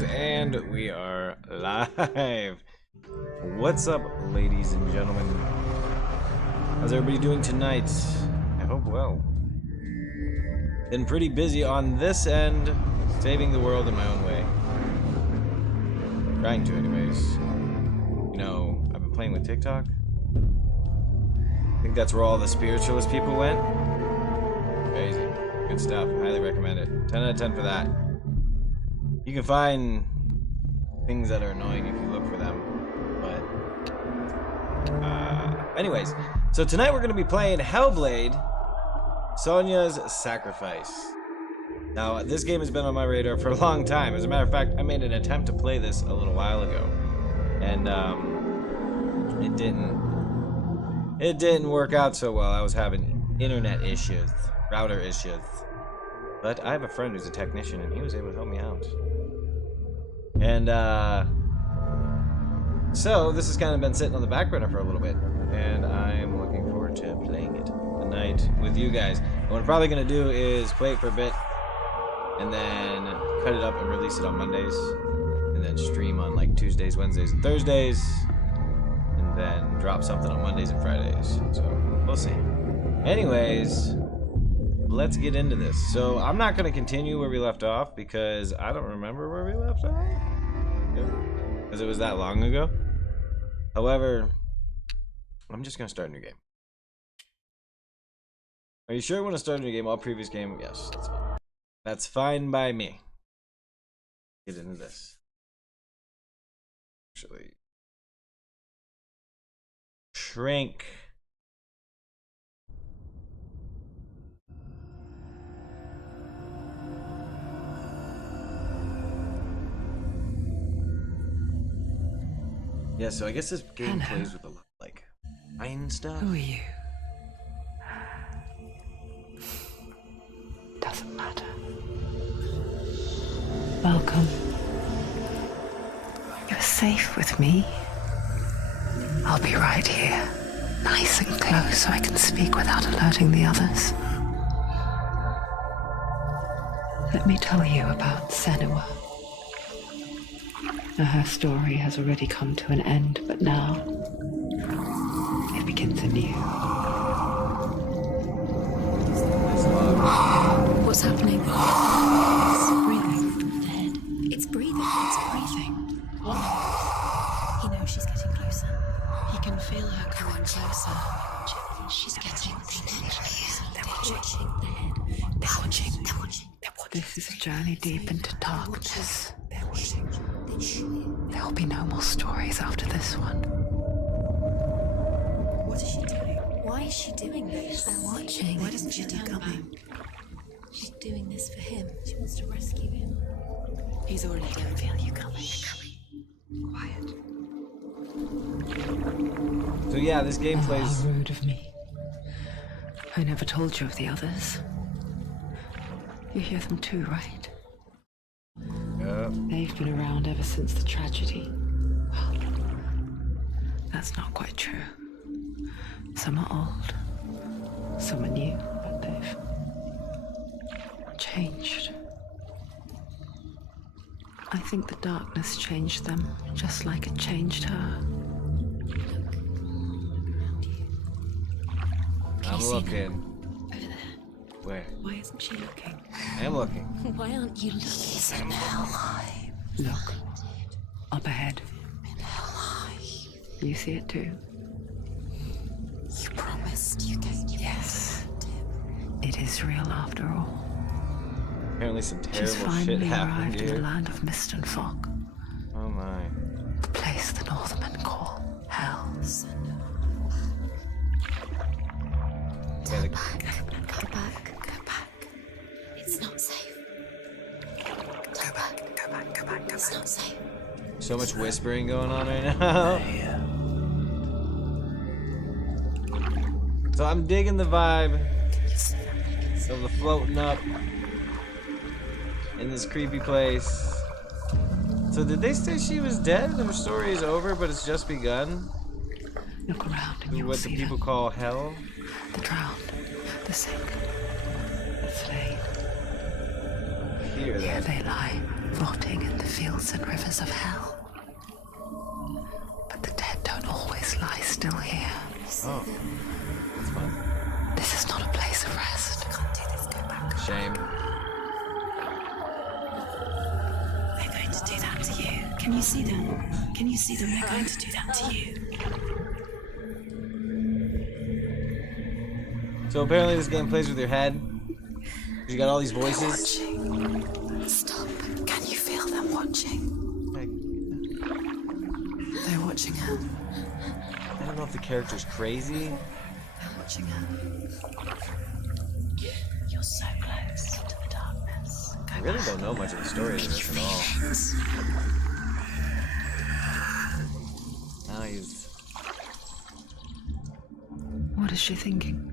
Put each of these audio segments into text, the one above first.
guys, and we are live. What's up, ladies and gentlemen? How's everybody doing tonight? I hope well. Been pretty busy on this end, saving the world in my own way. Trying to, anyways. You know, I've been playing with TikTok. I think that's where all the spiritualist people went. Crazy. Good stuff. Highly recommend it. 10 out of 10 for that. You can find things that are annoying if you look for them. But, anyways. So tonight we're going to be playing HellBlade, Senua's Sacrifice. Now, this game has been on my radar for a long time. As a matter of fact, I made an attempt to play this a little while ago. And, it didn't work out so well. I was having internet issues, router issues. But I have a friend who's a technician, and he was able to help me out. And, so this has kind of been sitting on the back burner for a little bit. And I am looking forward to playing it tonight with you guys. And what I'm probably going to do is play it for a bit, and then cut it up and release it on Mondays. And then stream on, like, Tuesdays, Wednesdays, and Thursdays. And then drop something on Mondays and Fridays. So, we'll see. Anyways, let's get into this. So, I'm not going to continue where we left off because I don't remember where we left off. Because it was that long ago. However, I'm just going to start a new game. Are you sure you want to start a new game? All previous game? Yes, that's fine. That's fine by me. Get into this. Actually, shrink. Yeah, so I guess this game plays with a lot, like, fine stuff. Who are you? Doesn't matter. Welcome. You're safe with me. I'll be right here, nice and close, so I can speak without alerting the others. Let me tell you about Senua. Her story has already come to an end, but now it begins anew. What's happening? It's breathing. Dead. It's breathing. It's breathing. What? He knows she's getting closer. He can feel her coming closer. She's getting closer. They're watching. They're watching. They're watching. This is a journey deep into darkness. They're watching. There will be no more stories after this one. What is she doing? Why is she doing this? They're watching. Why doesn't she turn back? She's doing this for him. She wants to rescue him. He's already going to feel you coming. Quiet. So yeah, this game plays. How rude of me. I never told you of the others. You hear them too, right? They've been around ever since the tragedy. Well, that's not quite true. Some are old, some are new, but they've changed. I think the darkness changed them, just like it changed her. I'm looking. Over there. Where? Why isn't she looking? I am looking. Why aren't you looking? He's in hell. Look, up ahead. You see it too? You promised you gave you. Yes. It is real after all. Apparently some She's terrible shit finally happened arrived in the here. land of mist and fog. Oh my. The place the Northmen call Hell. Okay, Go back. It's not safe. Go back. It's not safe. so much whispering going on right now. So I'm digging the vibe of the floating up in this creepy place. So did they say she was dead? Her story is over, but it's just begun? Look around and you'll What see the people them. call hell? The drowned, the sick, the slain. Here, Here then. they lie, rotting in the fields and rivers of hell. But the dead don't always lie still here. Oh, that's fun. This is not a place of rest. I can't do this. Go back. Shame. They're going to do that to you. Can you see them? Can you see them? They're going to do that to you. So apparently this game plays with your head. You got all these voices. Watching. Stop. Can you feel them watching? They're watching her. I don't know if the character's crazy. They're watching her. You're so close to the darkness. I really don't know much of the story of this at all. Now he's... What is she thinking?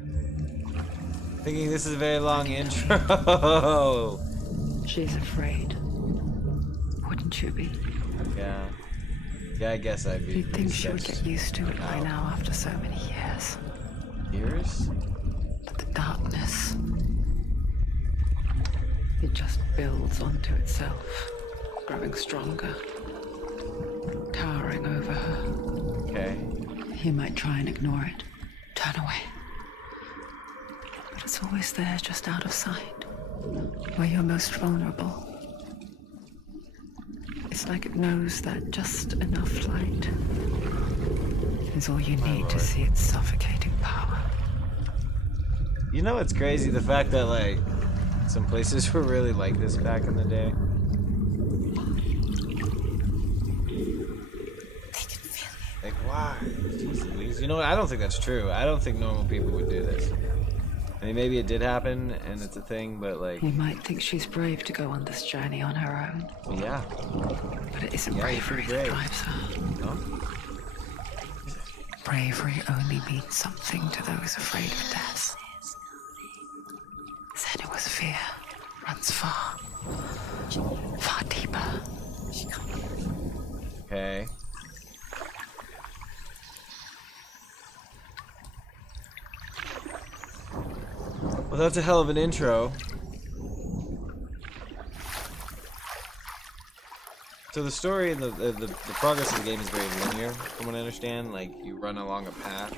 Thinking this is a very long intro. She's afraid. Wouldn't you be? Yeah. Yeah, I guess I'd be. You'd think she would get used to it by now after so many years. Years? But the darkness, it just builds onto itself, growing stronger, towering over her. Okay. You might try and ignore it, turn away. But it's always there, just out of sight, where you're most vulnerable. It's like it knows that just enough light is all you need to see its suffocating power. You know what's crazy? The fact that, like, some places were really like this back in the day. They can feel you. Like, why? Jeez Louise. You know what? I don't think that's true. I don't think normal people would do this. I mean, maybe it did happen, and it's a thing, but, like... You might think she's brave to go on this journey on her own. Well, yeah. But it isn't Yeah, bravery you're pretty that drives her. No? Bravery only means something to those afraid of death. Senua's fear runs far, far deeper. Okay. Well, that's a hell of an intro. So the story and the progress of the game is very linear, from what I understand. Like, you run along a path.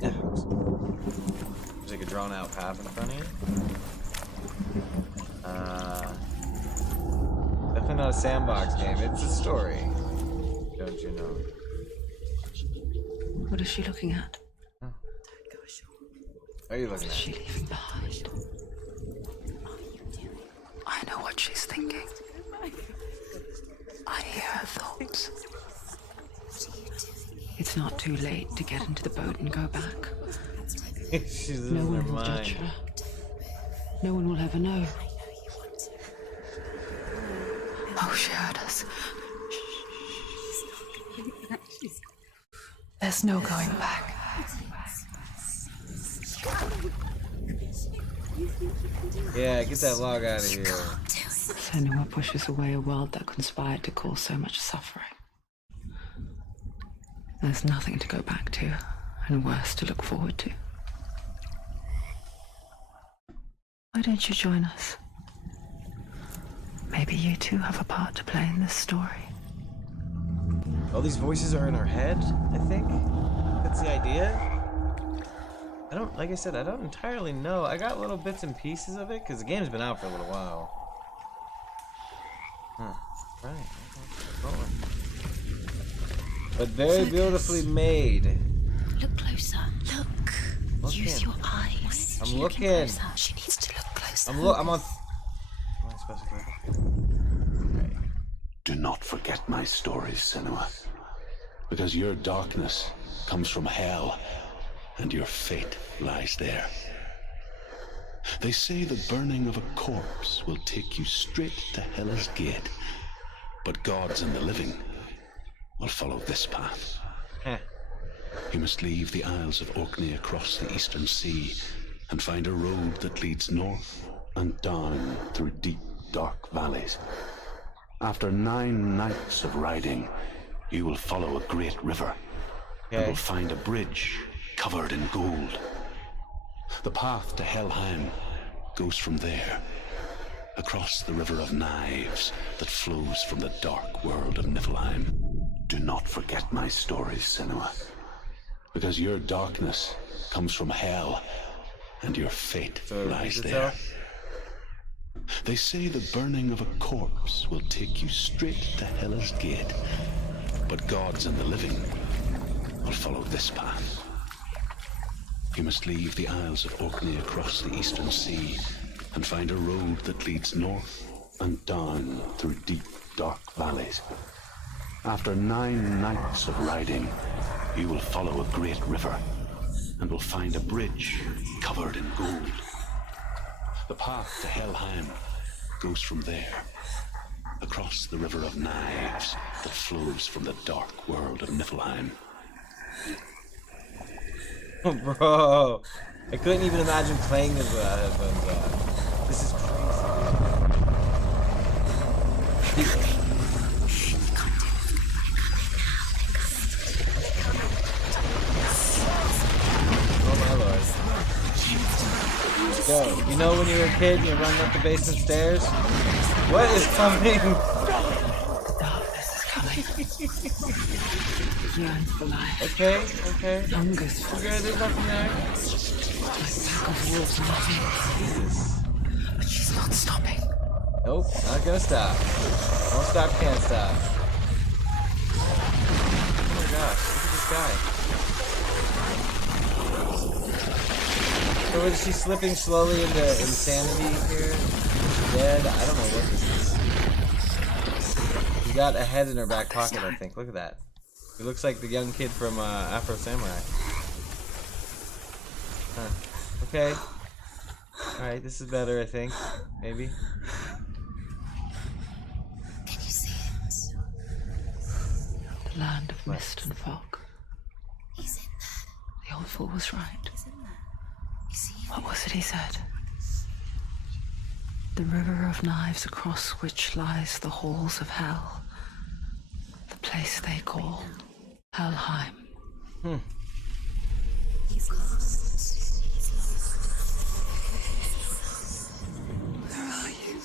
There's like a drawn-out path in front of you. Definitely not a sandbox game. It's a story. Don't you know? What is she looking at? What are you looking What is at? she leaving behind? I know what she's thinking. I hear her thoughts. It's not too late to get into the boat and go back. She's No losing her one will mind. judge her. No one will ever know. Oh, she heard us. There's no going back. Yeah, get that log out of here. Senua pushes away a world that conspired to cause so much suffering. There's nothing to go back to, and worse to look forward to. Why don't you join us? Maybe you too have a part to play in this story. All these voices are in her head, I think. That's the idea. I don't, like I said, I don't entirely know. I got little bits and pieces of it, because the game's been out for a little while. Huh. Right. But very beautifully made. Look closer. Look. Looking. Use your eyes. I'm She's looking. Closer. She needs to look closer. I'm on... Am I supposed to go? Okay. Do not forget my stories, Senua, because your darkness comes from hell, and your fate lies there. They say the burning of a corpse will take you straight to Hell's Gate, but gods and the living will follow this path. Heh. You must leave the Isles of Orkney across the eastern sea and find a road that leads north and down through deep, dark valleys. After 9 nights of riding, you will follow a great river and will find a bridge covered in gold. The path to Helheim goes from there. across the river of knives that flows from the dark world of Niflheim. Do not forget my stories, Senua, because your darkness comes from hell, and your fate lies there. They say the burning of a corpse will take you straight to Hela's gate, but gods and the living will follow this path. You must leave the Isles of Orkney across the eastern sea and find a road that leads north and down through deep, dark valleys. After 9 nights of riding, you will follow a great river and will find a bridge covered in gold. The path to Helheim goes from there, across the river of knives that flows from the dark world of Niflheim. Oh, bro, I couldn't even imagine playing this without headphones on. This is crazy. Oh my lord. Yo, you know when you were a kid and you're running up the basement stairs? What is coming? Darkness is coming. Yearns for life. Okay, okay. Longest for Okay, there's nothing there. like pack of wolves nothing. But she's not stopping. Nope, not gonna stop. Won't stop, can't stop. Oh my gosh, look at this guy. So is she slipping slowly into insanity here? Dead? I don't know what this is. She got a head in her back pocket, I think. Look at that. He looks like the young kid from Afro Samurai. Huh. Okay. Alright, this is better, I think. Maybe. Can you see it? The land of mist and fog. He's in there. The old fool was right. He's in there. You see him? What was it he said? The river of knives across which lies the halls of hell. The place they call Helheim. He's lost. He's lost. Where are you?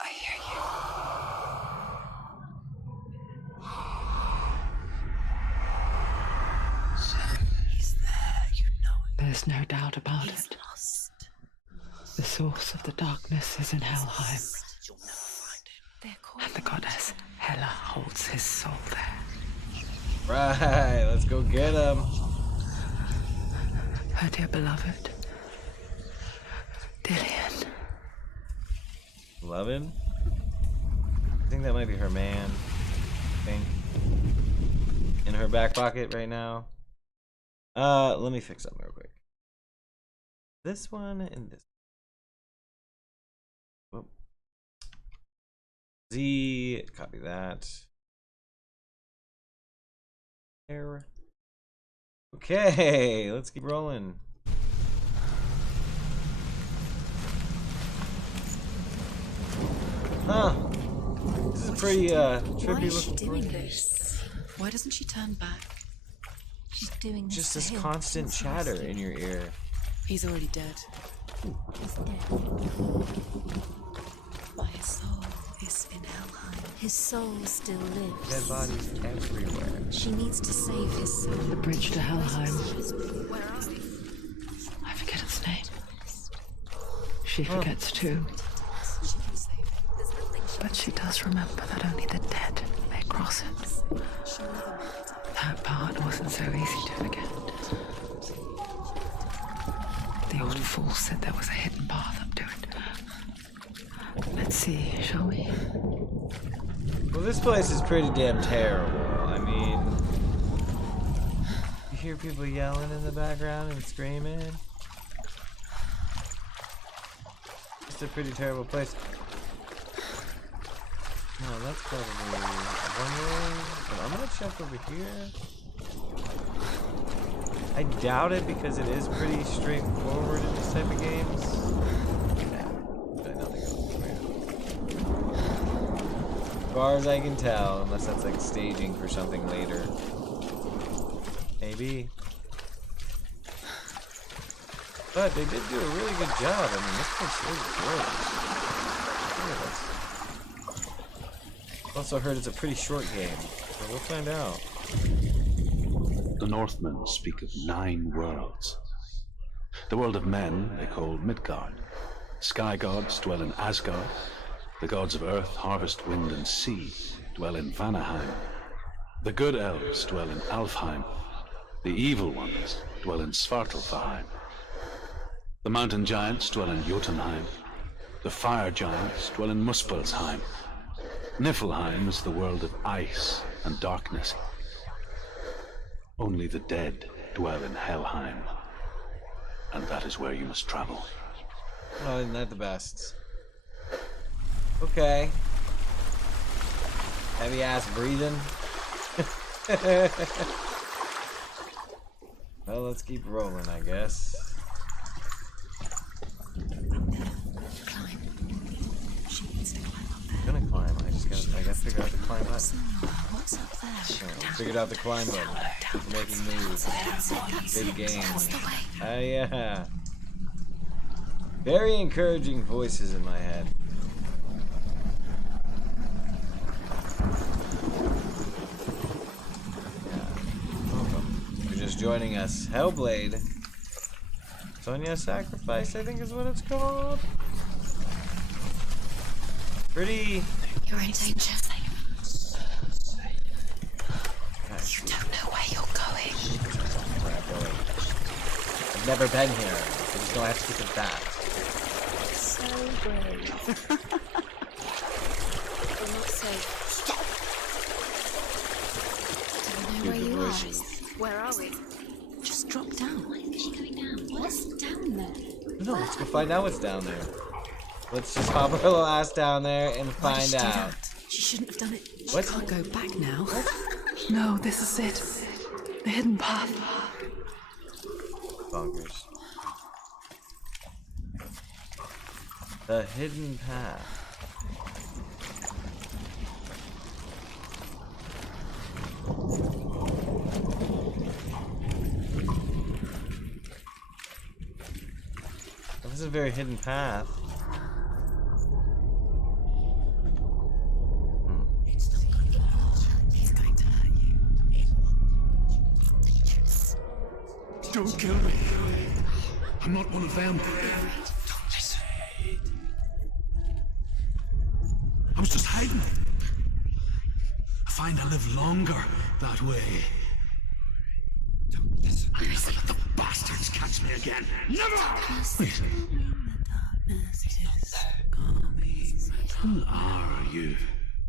I hear you. He's there. You know it. There's no doubt about He's it. lost. The source of the darkness is in Helheim, You'll never find him. They're called. and the goddess Hela holds his soul there. Right, let's go get him. Her dear beloved, Dillian. Love him? I think that might be her man. I think. In her back pocket right now. Let me fix something real quick. This one and this. Whoop. Z, copy that. There. Okay, let's keep rolling. Huh. This is a pretty trippy Why is she looking doing place. this? Why doesn't she turn back? She's doing this Just to this him. constant chatter in your ear. He's already dead. He's dead. But his soul is in Helheim. His soul still lives. Dead bodies everywhere. She needs to save his soul. The bridge to Helheim. Where are we? I forget its name. She forgets too, She can save him. There's nothing but she does remember that only the dead may cross it. she'll never make it. That part wasn't so easy to forget. The old fool said there was a hidden path up to it. Let's see, shall we? Well, this place is pretty damn terrible. I mean, you hear people yelling in the background and screaming. It's a pretty terrible place. No, that's probably one way. But I'm gonna check over here. I doubt it because it is pretty straightforward in this type of games. Yeah, really nothing else over here. far as I can tell, unless that's like staging for something later. Maybe. But they did do a really good job. I mean, this place is gorgeous. Also heard it's a pretty short game, so we'll find out. The Northmen speak of 9 worlds. The world of men they call Midgard. Sky gods dwell in Asgard. The gods of earth, harvest, wind, and sea dwell in Vanaheim. The good elves dwell in Alfheim. The evil ones dwell in Svartalfheim. The mountain giants dwell in Jotunheim. The fire giants dwell in Muspelheim. Niflheim is the world of ice and darkness. Only the dead dwell in Helheim. And that is where you must travel. Oh, isn't that the best? Okay. Heavy ass breathing. Well, let's keep rolling, I guess. Climb. She needs to climb up there. I'm gonna climb. I gotta figure out the climb button. What's up there? I figured out the climb button. Making moves. Big game. That's the way. Yeah. Very encouraging voices in my head. You're just joining us. HellBlade. Sonya's Sacrifice, I think is what it's called. Pretty. You're in danger. Gosh, You don't know where you're going. where I'm going. I've never been here. I just know I have to keep it back. So brave. You're not safe. Do you know where you are? Where are we? Just drop down. Why is she going down? What's down there? No, let's go find out what's down there. Let's just hop our little ass down there and Why did find she do out. that? She shouldn't have done it. What? Can't go back now. No, this is it. The hidden path. Bonkers. The hidden path. This is a very hidden path. It's not going to It's going to hurt you. It's dangerous. Don't kill me. I'm not one of them. Don't listen. I was just hiding. I find I live longer that way. Don't listen. I never let the bastards catch me again. Never! Wait. Who are you?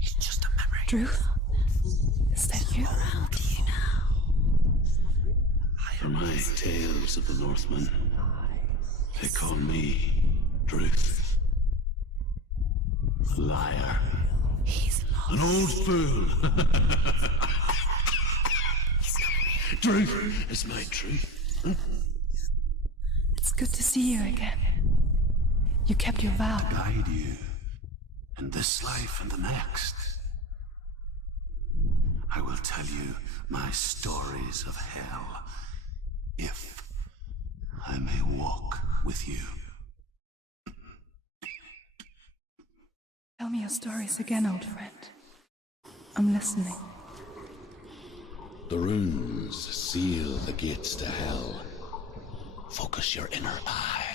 It's just a memory. Druth? Is that you? How do you now? For my tales of the Northmen, they call me Druth. A liar. He's lost. An old fool. He's coming in. Truth is my truth. It's good to see you again. You kept your vow. Guide you in this life and the next. I will tell you my stories of hell, if I may walk with you. Tell me your stories again, old friend. I'm listening. The runes seal the gates to hell. Focus your inner eye,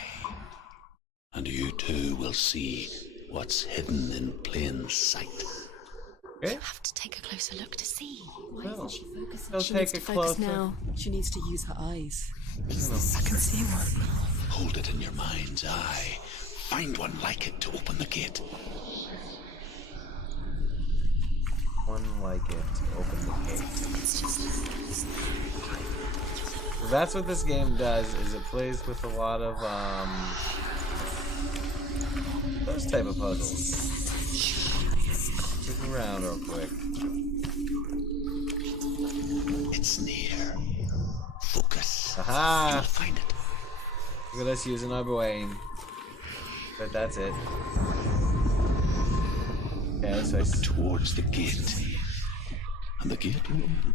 and you too will see what's hidden in plain sight. Okay. Have to take a closer look to see. Why Well, isn't she focusing? I'll She take needs a to focus closer. now. She needs to use her eyes. I can see one. Hold it in your mind's eye. Find one like it to open the gate. One like it to open the gate. It's just So that's what this game does, is it plays with a lot of those type of puzzles. Look around real quick. It's near. Focus. Aha! You'll find it. Look at us using our brain. But that's it. Okay, so look towards the gate, and the gate will open.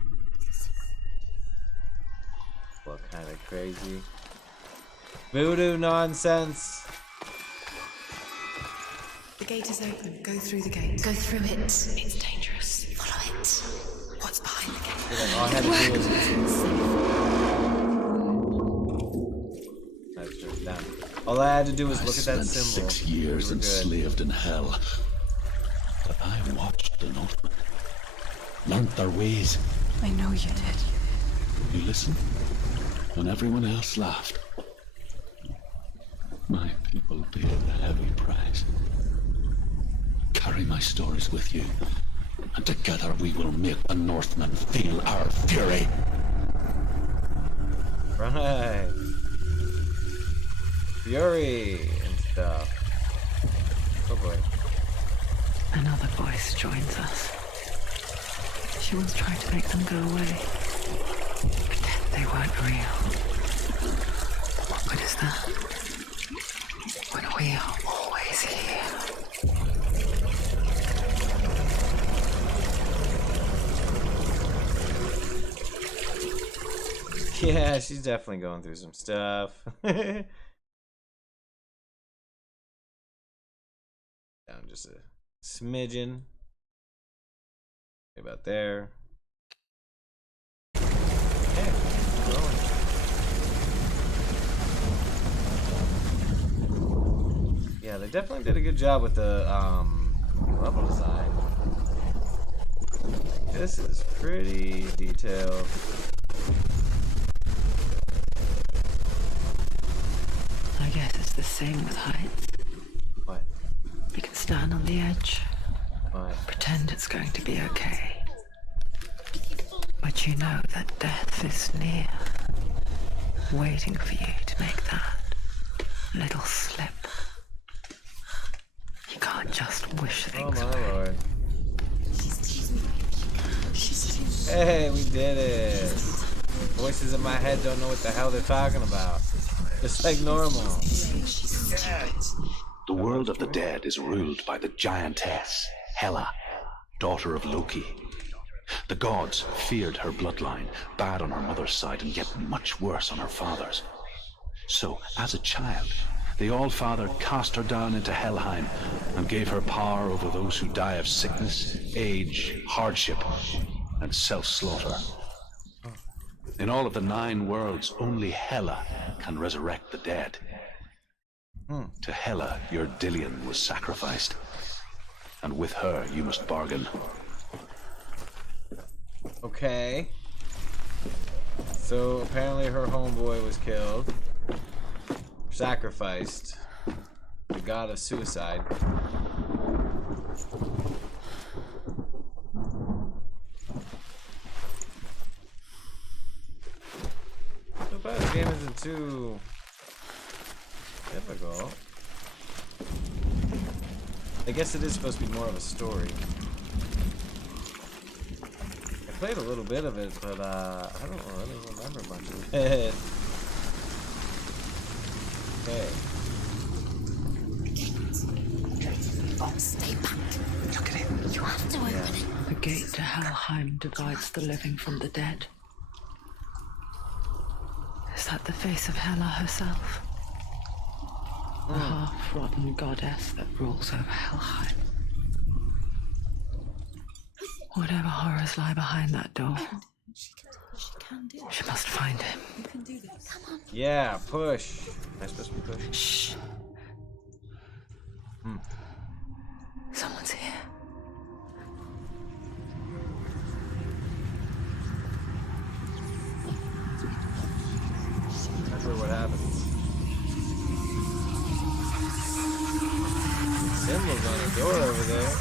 What kind of crazy voodoo nonsense? The gate is open. Go through the gate. Go through it. It's dangerous. Follow it. What's behind the gate? All I had to do was all I had to do was look at that symbol. I spent 6 years We were good. enslaved in hell, but I watched the Northmen, learnt their ways. I know you did. You listened when everyone else laughed. My people paid a heavy price. Carry my stories with you, and together we will make the Northmen feel our fury. Right. Fury and stuff. Oh boy. Another voice joins us. She was trying to make them go away. Pretend they weren't real. What good is that? When we are always here. Yeah, she's definitely going through some stuff. Down just a smidgen. About there. Okay, going. Yeah, they definitely did a good job with the level design. This is pretty detailed. I guess it's the same with heights. What? We can stand on the edge, What? pretend it's going to be okay. But you know that death is near, waiting for you to make that little slip. You can't just wish Oh things my away. lord. Hey, we did it. Voices in my head don't know what the hell they're talking about. Just like normal. The world of the dead is ruled by the giantess, Hela, daughter of Loki. The gods feared her bloodline, bad on her mother's side and yet much worse on her father's. So, as a child, the All-Father cast her down into Helheim and gave her power over those who die of sickness, age, hardship, and self-slaughter. In all of the 9 worlds, only Hela can resurrect the dead. To Hela, your Dillion was sacrificed, and with her you must bargain. Okay. So apparently her homeboy was killed. Sacrificed. The god of suicide. So far the game isn't too difficult. I guess it is supposed to be more of a story. I played a little bit of it, but I don't really remember much of it. Okay. Stay back. Look at it. You have to open it. The gate to Helheim divides the living from the dead. Is that the face of Hela herself? The half-rotten goddess that rules over Helheim. Whatever horrors lie behind that door, She can do it. she must find him. You can do this. Come on. Yeah, push. Am I supposed to be pushing? Shh. Someone's here. Remember what happens. Symbols on the door over there.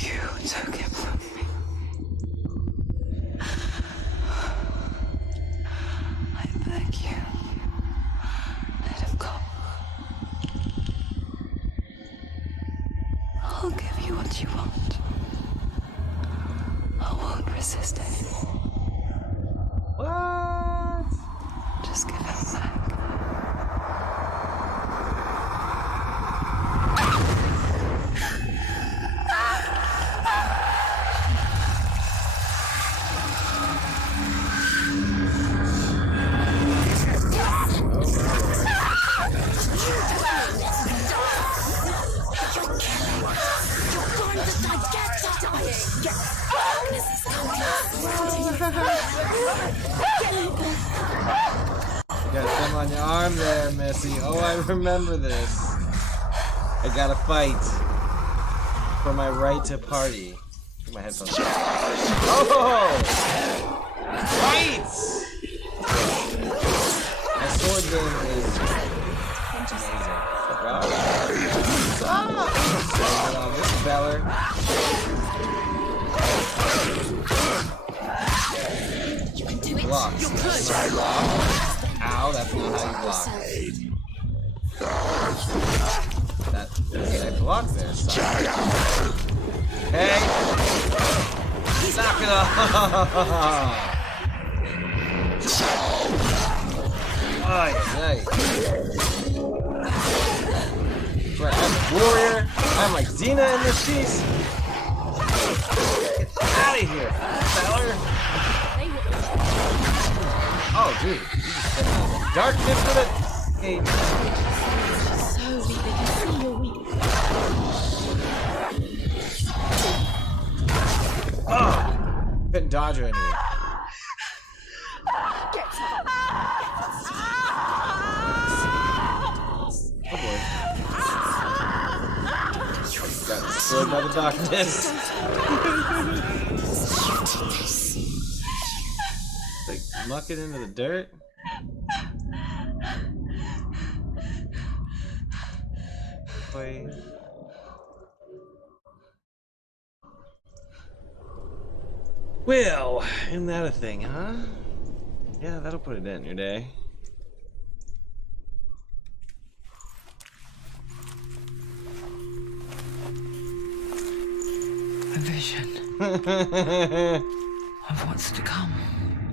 You took him from me. I beg you, let him go. I'll give you what you want. I won't resist anymore. What? Just give it back. You got them on your arm there, Missy. Oh, I remember this. I gotta fight for my right to party. Get my headphones on. Oh! Right! My sword game is amazing. Ah! This feller. You can do it. Block. You're good. Ow, that's not how you block. That block there, son. Hey! Knock it off! Ay, ay. Right, I'm a warrior. I'm like Xena in this piece. Get out of here, feller. Oh, dude, you just stepped out of the darkness with it. Hey. So weak, they can see you're weak. Oh, couldn't dodge her anyway. Oh boy. Got destroyed by the darkness. Like mucking into the dirt. Wait. Well, isn't that a thing, huh? Yeah, that'll put a dent in your day. A vision of what's to come.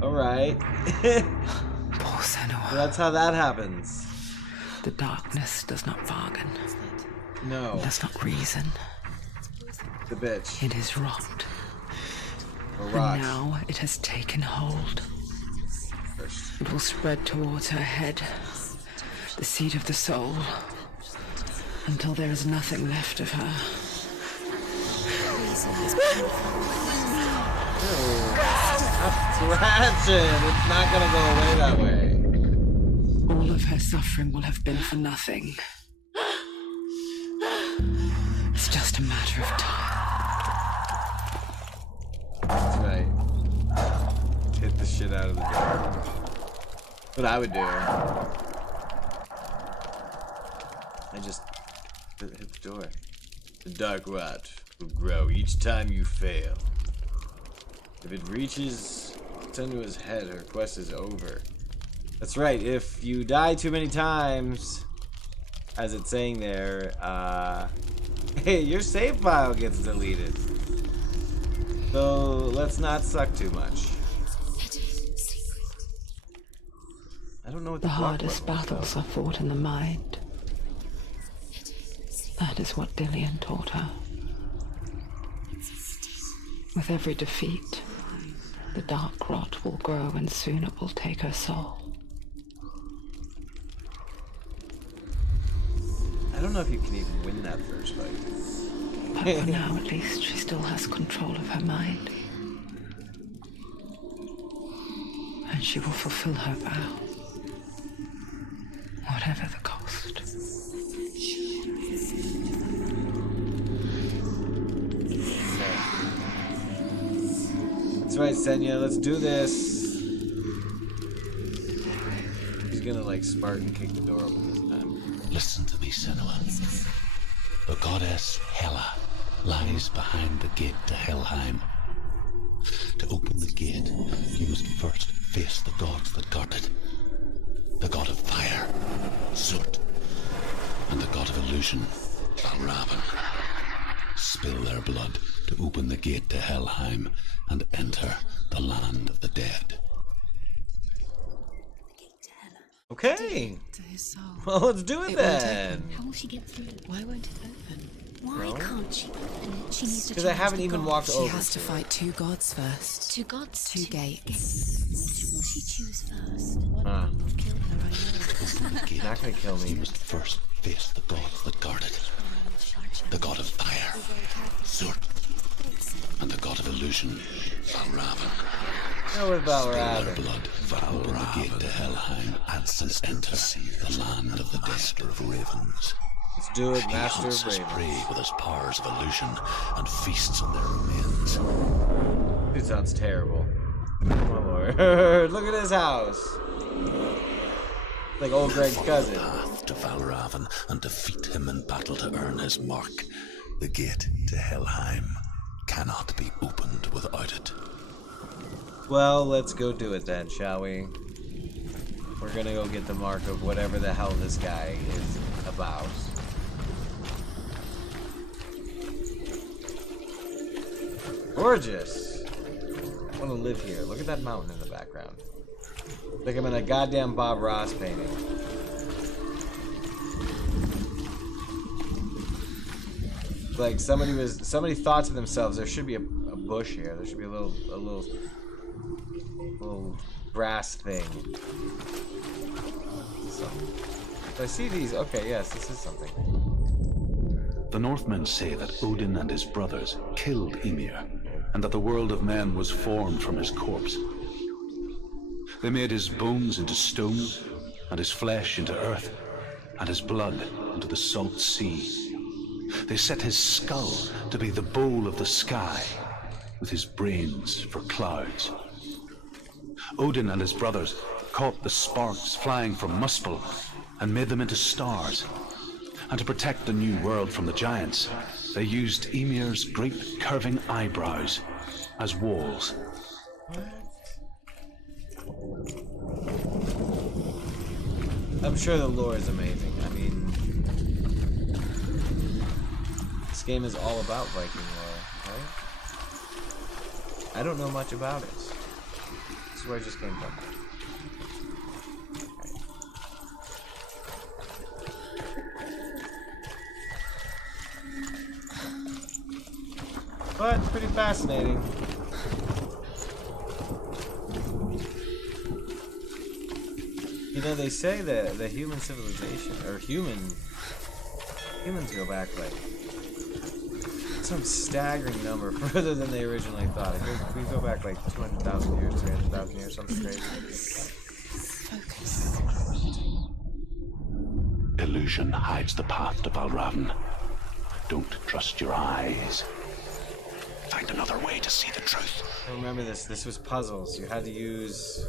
Alright. Poor Senua. That's how that happens. The darkness does not bargain, No. does not reason. The bitch. It is rot. Or And rot. now it has taken hold. It will spread towards her head, the seat of the soul, until there is nothing left of her. Scratching! It's not gonna go away that way. All of her suffering will have been for nothing. It's just a matter of time. That's right. Hit the shit out of the door. What I would do. I just hit the door. The dark rot will grow each time you fail. If it reaches Senua's head, her quest is over. That's right, if you die too many times, as it's saying there, hey, your save file gets deleted. So let's not suck too much. I don't know what The block hardest was, battles though. are fought in the mind. That is what Dillian taught her. With every defeat, the dark rot will grow and soon it will take her soul. I don't know if you can even win that first fight. But for now, at least, she still has control of her mind. And she will fulfill her vow. Whatever the cost. That's right, Senua, let's do this. He's gonna like Spartan kick the door open this time. Listen to me, Senua. The goddess Hela lies behind the gate to Helheim. To open the gate, you must first face the gods that guard it. The god of fire, Surt, and the god of illusion, Raven. spill their blood to open the gate to Helheim and enter the land of the dead. Okay. To his soul. Well, let's do it It won't then. open. How will she get through? Why won't it open? Why No. can't she open it? She needs to. Because I challenge haven't the even gods. walked She over. has to fight two gods first. Two gods. Two gates. Which will she choose first? Ah, Kill her, I know. The gate. not gonna kill He me. must first face the gods that guard it. The god of fire, Zurt, and the god of illusion, Valravan. Go with Spill their Valravan. blood, open the gate to Helheim, and enter the land of the master of ravens. Let's do it, He Master hunts of his Ravens. prey with his powers of illusion and feasts on their remains. Dude sounds terrible. Oh my lord. Look at his house. Like old Greg's cousin. Path to Valravan and defeat him in battle to earn his mark. The gate to Helheim cannot be opened without it. Well, let's go do it then, shall we? We're gonna go get the mark of whatever the hell this guy is about. Gorgeous. I want to live here. Look at that mountain in the background. Like I'm in a goddamn Bob Ross painting. Like somebody thought to themselves, there should be a bush here. There should be a little grass thing. So I see these. Okay, yes, this is something. The Northmen say that Odin and his brothers killed Ymir, and that the world of men was formed from his corpse. They made his bones into stone, and his flesh into earth, and his blood into the salt sea. They set his skull to be the bowl of the sky, with his brains for clouds. Odin and his brothers caught the sparks flying from Muspel and made them into stars. And to protect the new world from the giants, they used Ymir's great curving eyebrows as walls. I'm sure the lore is amazing. I mean, this game is all about Viking lore, right? I don't know much about it. This is where I just came from. But pretty fascinating. You know, they say that the human civilization, or humans go back like some staggering number further than they originally thought. We go back like 200,000 years, 300,000 years, something crazy. Focus. Illusion hides the path to Valravan. Don't trust your eyes. Find another way to see the truth. I remember this. This was puzzles. You had to use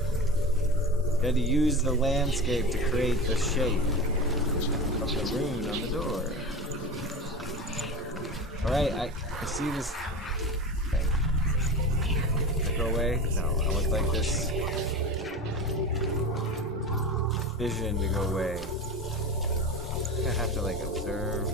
the landscape to create the shape of the rune on the door. All right, I see this. Okay. Does it go away? No, I would like this vision to go away. I have to like observe.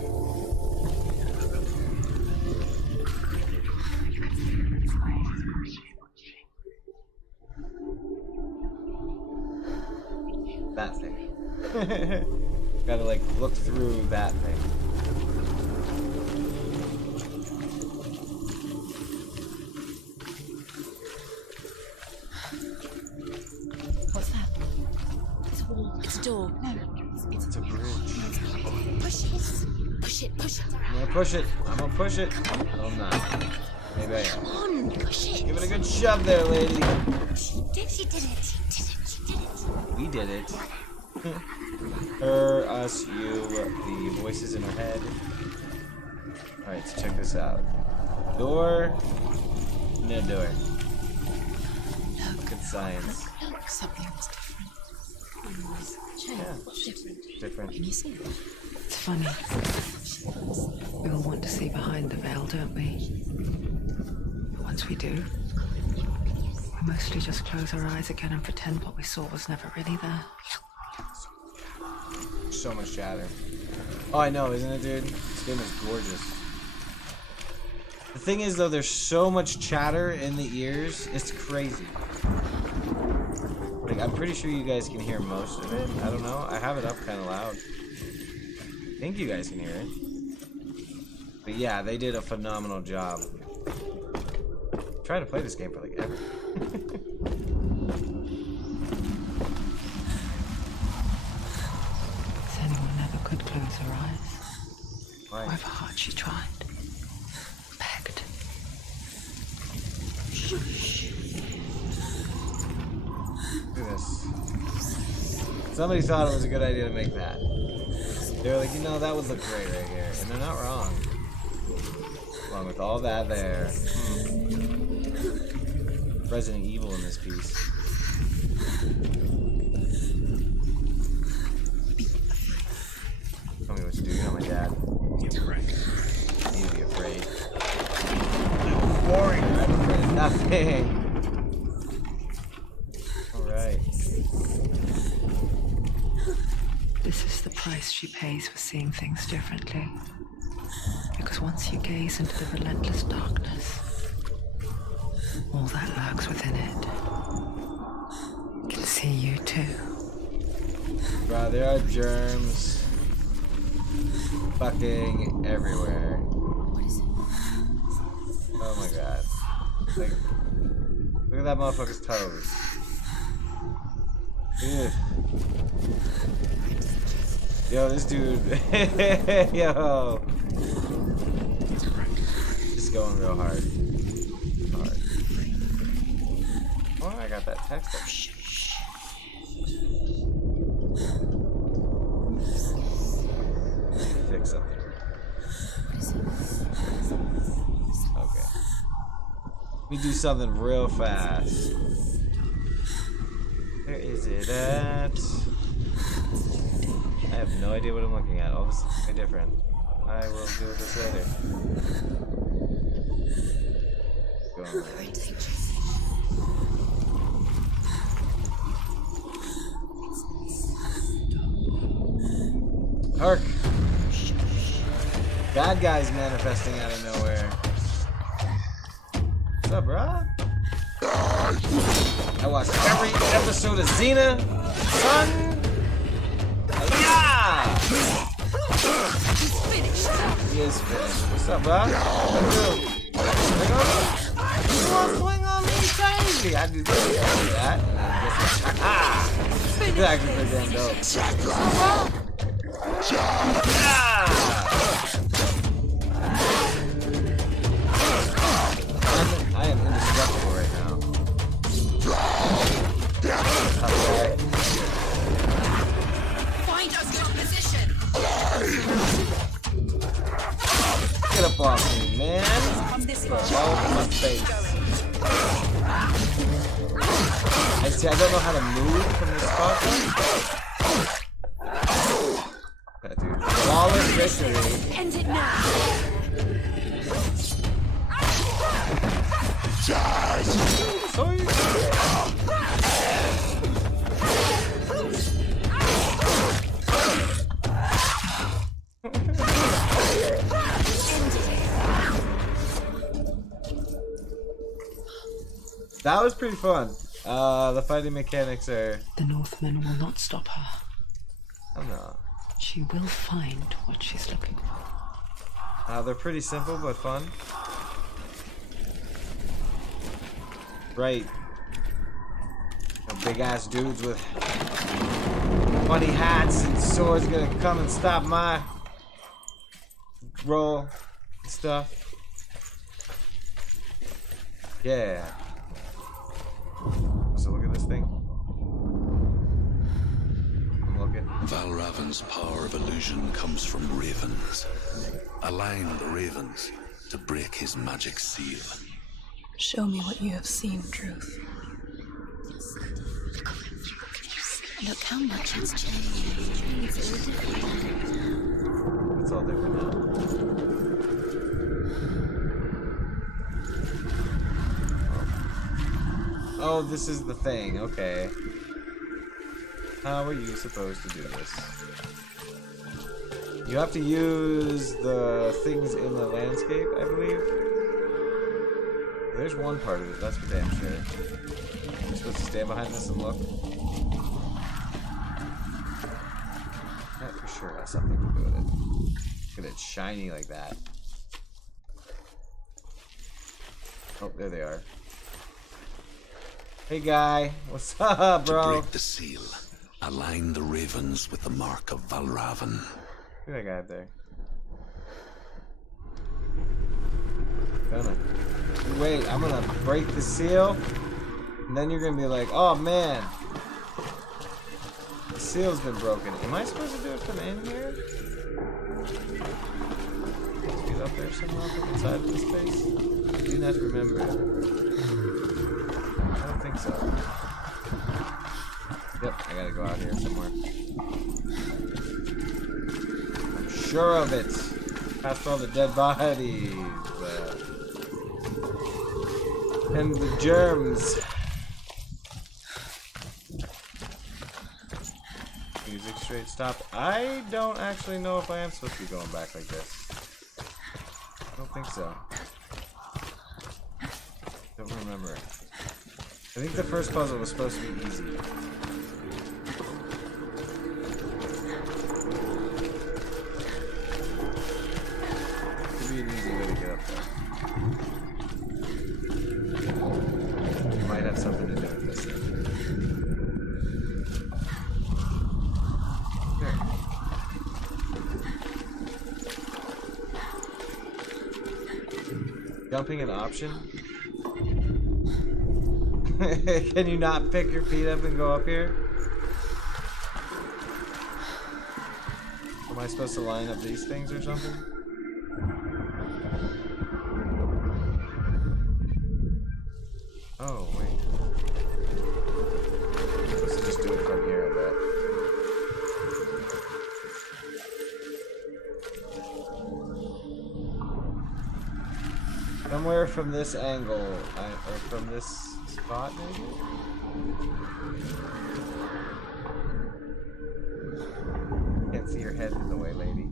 That thing. Gotta like look through that thing. What's that? It's a wall. It's a door. No, It's a bridge. push it. Push it. Push it. I'm gonna push it. I'm gonna push it. No, I'm not. Maybe I am. Come on, push it. Give it a good shove there, lady. She did it. She did it. She did it. We did it. Her, us, you, the voices in her head. Alright, so check this out. Door. No door. Good science. Look, something was different. Yeah. Different. Can you see it? It's funny. We all want to see behind the veil, don't we? But once we do, we mostly just close our eyes again and pretend what we saw was never really there. So much chatter. Oh, I know, isn't it, dude? This game is gorgeous. The thing is, though, there's so much chatter in the ears. It's crazy. Like, I'm pretty sure you guys can hear most of it. I don't know. I have it up kind of loud. I think you guys can hear it. But yeah, they did a phenomenal job. I'm trying to play this game for like ever. Senua never could close her eyes. Why? However hard she tried. Begged. Look at this. Somebody thought it was a good idea to make that. They were like, you know, that would look great right here. And they're not wrong. Along with all that there. Resident Evil in this piece. Tell me what to do, you know my dad. You're right. You need to be afraid. I'm boring. I'm afraid of nothing. Alright. This is the price she pays for seeing things differently. Because once you gaze into the relentless darkness, all that lurks within it can see you too. Bro, there are germs fucking everywhere. What is it? Oh my god. Like, look at that motherfucker's toes. Ew. Yo, this dude. Yo. Just going real hard. Oh, I got that text up. Fix something. Okay. Let me do something real fast. Where is it at? I have no idea what I'm looking at. All this is very different. I will deal with this later. Going right. Hark! Bad guys manifesting out of nowhere. What's up, brah? I watched every episode of Xena, son. Yeah! He is finished. What's up, brah? Swing on me crazy. I do this, I do that. It's actually pretty damn dope. I am indestructible right now. Okay. Find us your position. Get up off me, man. All over my face. I see, I don't know how to move from this spot. That dude. Flawless victory. End it now. Sorry. That was pretty fun. The fighting mechanics are... The Northmen will not stop her. Oh no. She will find what she's looking for. They're pretty simple but fun. Right. Big ass dudes with funny hats and swords gonna come and stop my roll and stuff. Yeah. So look at this thing. I'm looking. Valravan's power of illusion comes from ravens. Align the ravens to break his magic seal. Show me what you have seen, Truth. Look how much it's changed. It's all different. It's all different now. Oh, this is the thing. Okay. How are you supposed to do this? You have to use the things in the landscape, I believe. There's one part of it, that's for damn sure. You're supposed to stand behind this and look. That for sure has something to do with it. Look at it shiny like that. Oh, there they are. Hey guy, what's up, bro? To break the seal, align the ravens with the mark of Valravan. Look at that guy up there. Wait, I'm gonna break the seal, and then you're gonna be like, oh man, the seal's been broken. Am I supposed to do it from in here? Let's get up there somehow from inside of this space. I do not remember. I don't think so. Yep, I gotta go out here somewhere. I'm sure of it. Past all the dead bodies. And the germs. Music straight stop. I don't actually know if I am supposed to be going back like this. I don't think so. Don't remember. I think the first puzzle was supposed to be easy. Could be an easy way to get up there. Might have something to do with this thing. Here. Jumping an option? Can you not pick your feet up and go up here? Am I supposed to line up these things or something? Oh, wait. Let's just do it from here, I bet. Somewhere from this angle, or from this spot, maybe? Can't see your head in the way, lady.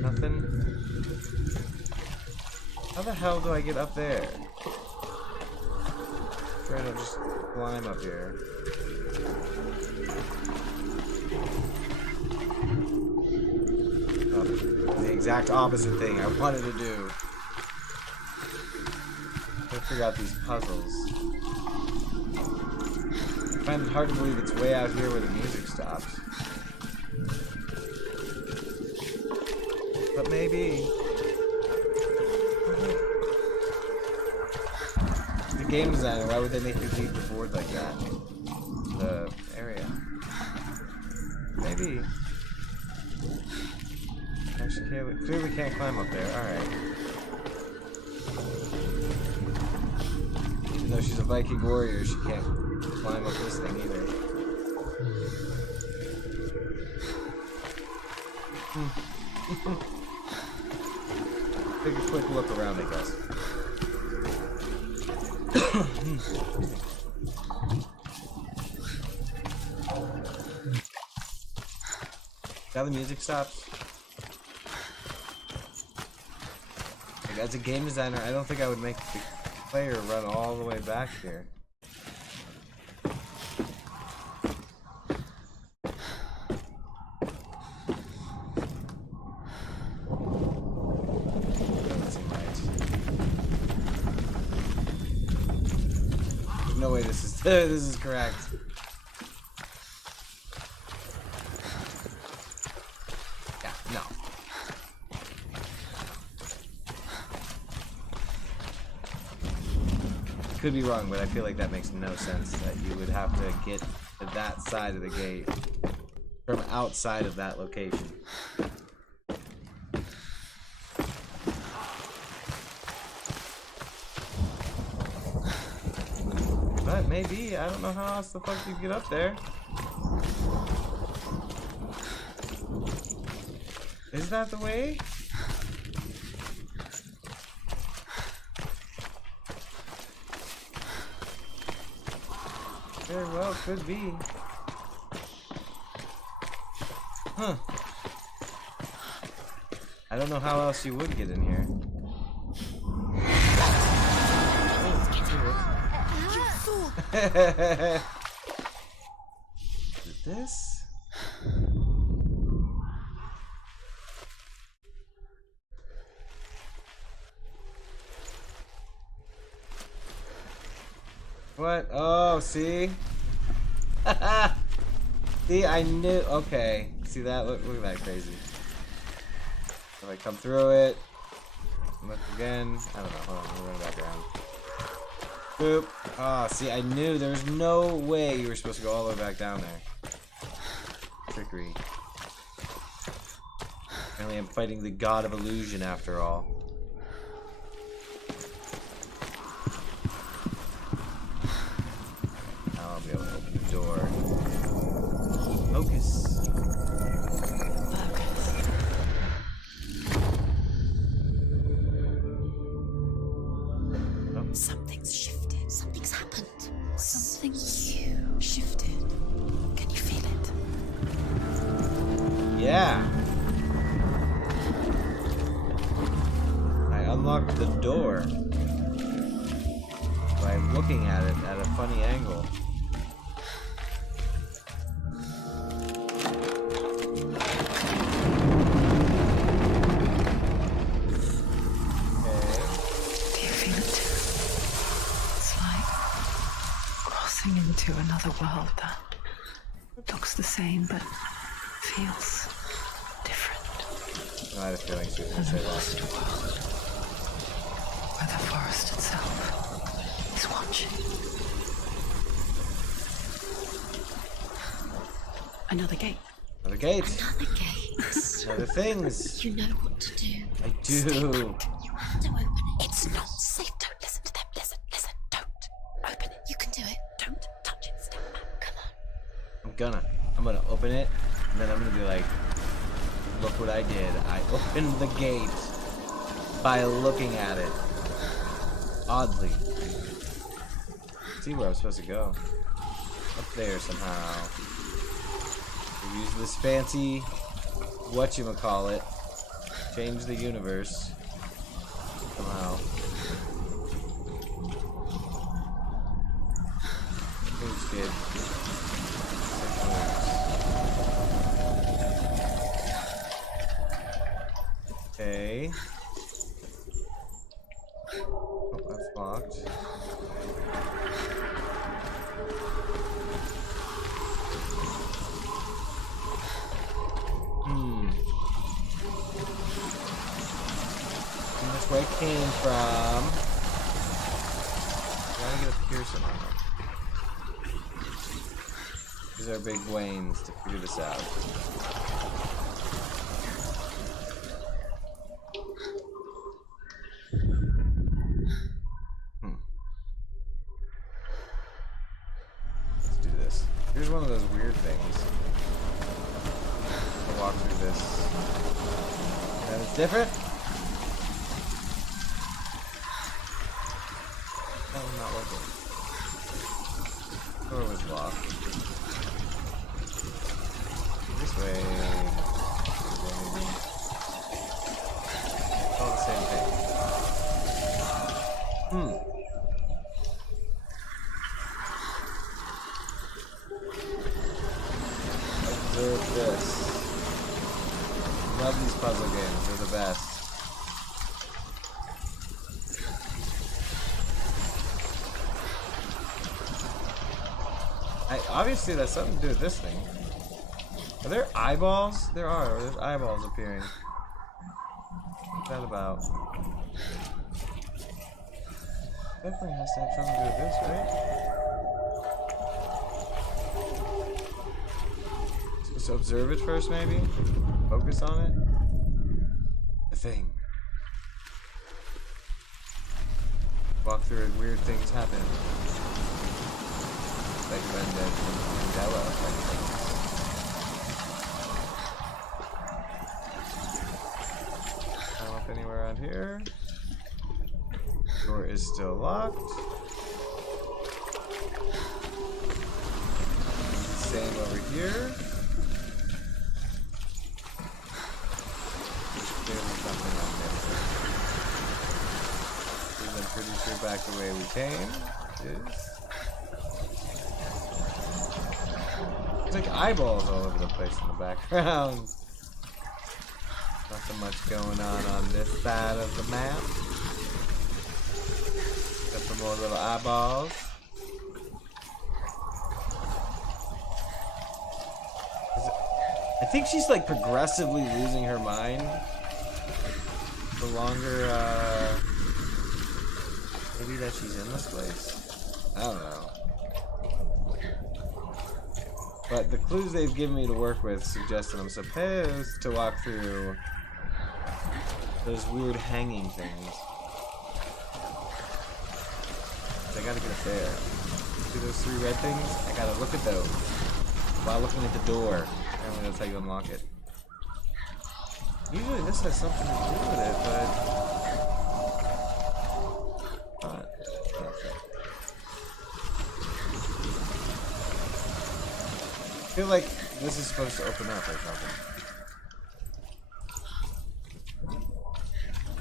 Nothing. How the hell do I get up there? Right, I'll just climb up here. Oh, the exact opposite thing I wanted to do. I figure out these puzzles. I find it hard to believe it's way out here where the music stops. But maybe. The game designer, why would they make you leave the board like that? The area. Maybe. Actually, clearly can't climb up there. Alright. Even though she's a Viking warrior, she can't climb up this thing either. Take a quick look around, I guess. Now the music stops. Like, as a game designer, I don't think I would make the player run all the way back here. Doesn't seem right. There's no way this is correct. Yeah, no. Could be wrong, but I feel like that makes no sense, that you would have to get to that side of the gate from outside of that location. But maybe, I don't know how else the fuck you get up there. Is that the way? Very well could be. Huh. I don't know how else you would get in here. Is it this? What? Oh, see? See, I knew. Okay. See that? Look at that crazy. If I come through it, look again. I don't know. Hold on. We're going back around. Boop. Oh, see, I knew there was no way you were supposed to go all the way back down there. Trickery. Apparently, I'm fighting the god of illusion after all. Now I'll be able to open the door. Focus. Something's shifted. Something's happened. Something huge shifted. Can you feel it? Yeah. I unlocked the door by looking at it at a funny angle. Into another world that looks the same but feels different. I had a feeling she was going to say Lost that. world where the forest itself is watching. Another gate. Another gate. Another gate. Another things. You know what to do. I do. Stay back. You have to open it. It's not safe. Don't listen to them. Listen. Don't. Open it. You can do it. Don't touch it. Step back. Come on. I'm gonna open it, and then I'm gonna be like, look what I did. I opened the gate by looking at it. Oddly. See where I'm supposed to go. Up there somehow. We use this fancy whatchamacallit. Change the universe. Somehow. Who's good? Okay. Oh, that's locked. And that's where I came from. Gotta get a piercing on it. These are big brains to figure this out. Let's do this. Here's one of those weird things. I'll walk through this. And it's different? Oh, not working. Door was locked. This way. All the same thing. Observe this. Love these puzzle games, they're the best. Obviously that's something to do with this thing. Are there eyeballs? There are. There's eyeballs appearing. What's that about? Definitely has to have something to do with this, right? Supposed to observe it first, maybe? Focus on it? The thing. Walk through it, weird things happen. Like Mandela effect things. Anywhere around here. Door is still locked. same over here. There's clearly something on this. I'm pretty sure back the way we came. There's like eyeballs all over the place in the background. Nothing much going on this side of the map. Got some more little eyeballs. I think she's like progressively losing her mind. The longer, maybe that she's in this place. I don't know. But the clues they've given me to work with suggest that I'm supposed to walk through those weird hanging things. I gotta get up there. See those 3 red things? I gotta look at those while looking at the door. Apparently that's how you unlock it. Usually this has something to do with it, but I feel like this is supposed to open up or something.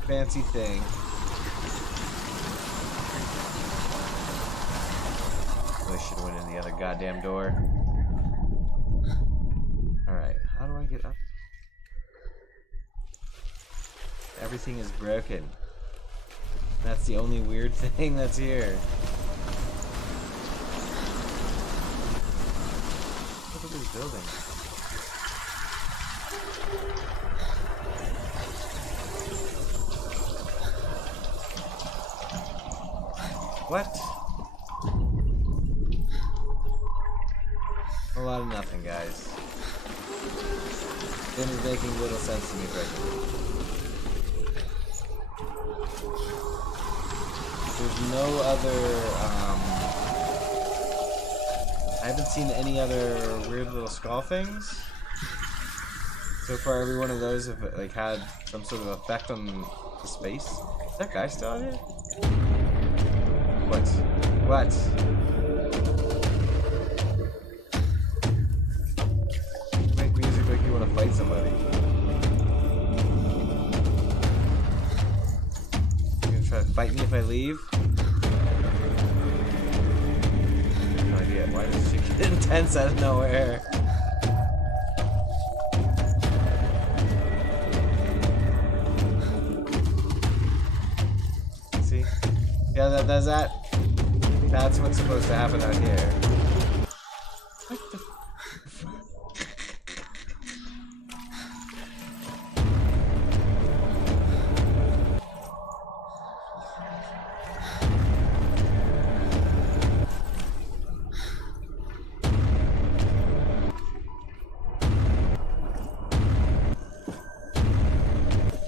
Fancy thing. Really should have went in the other goddamn door. Alright, how do I get up? Everything is broken. That's the only weird thing that's here. Look at these buildings. What? A lot of nothing, guys. It is making little sense to me presently. There's no other, I haven't seen any other weird little skull things. So far, every one of those have like had some sort of effect on the space. Is that guy still out here? What? What? You make music like you want to fight somebody. You gonna try to fight me if I leave? No idea. Why does she get intense out of nowhere? See? Yeah, that's that. That's what's supposed to happen out here. What the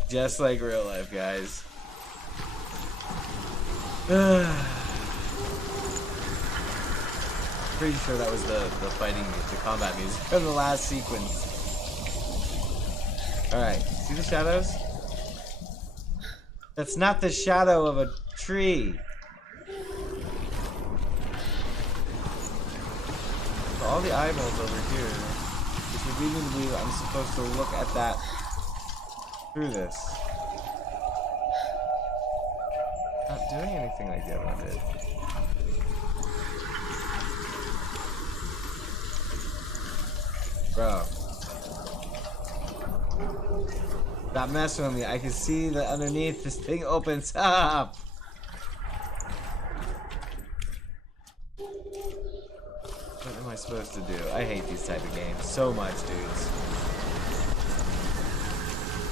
Just like real life, guys. Pretty sure that was the fighting music, the combat music from the last sequence. Alright, see the shadows? That's not the shadow of a tree. So all the eyeballs over here, which would lead me to believe I'm supposed to look at that through this. Not doing anything like the other one did. Bro. Stop messing with me. I can see that underneath this thing opens up. What am I supposed to do? I hate these type of games so much, dudes.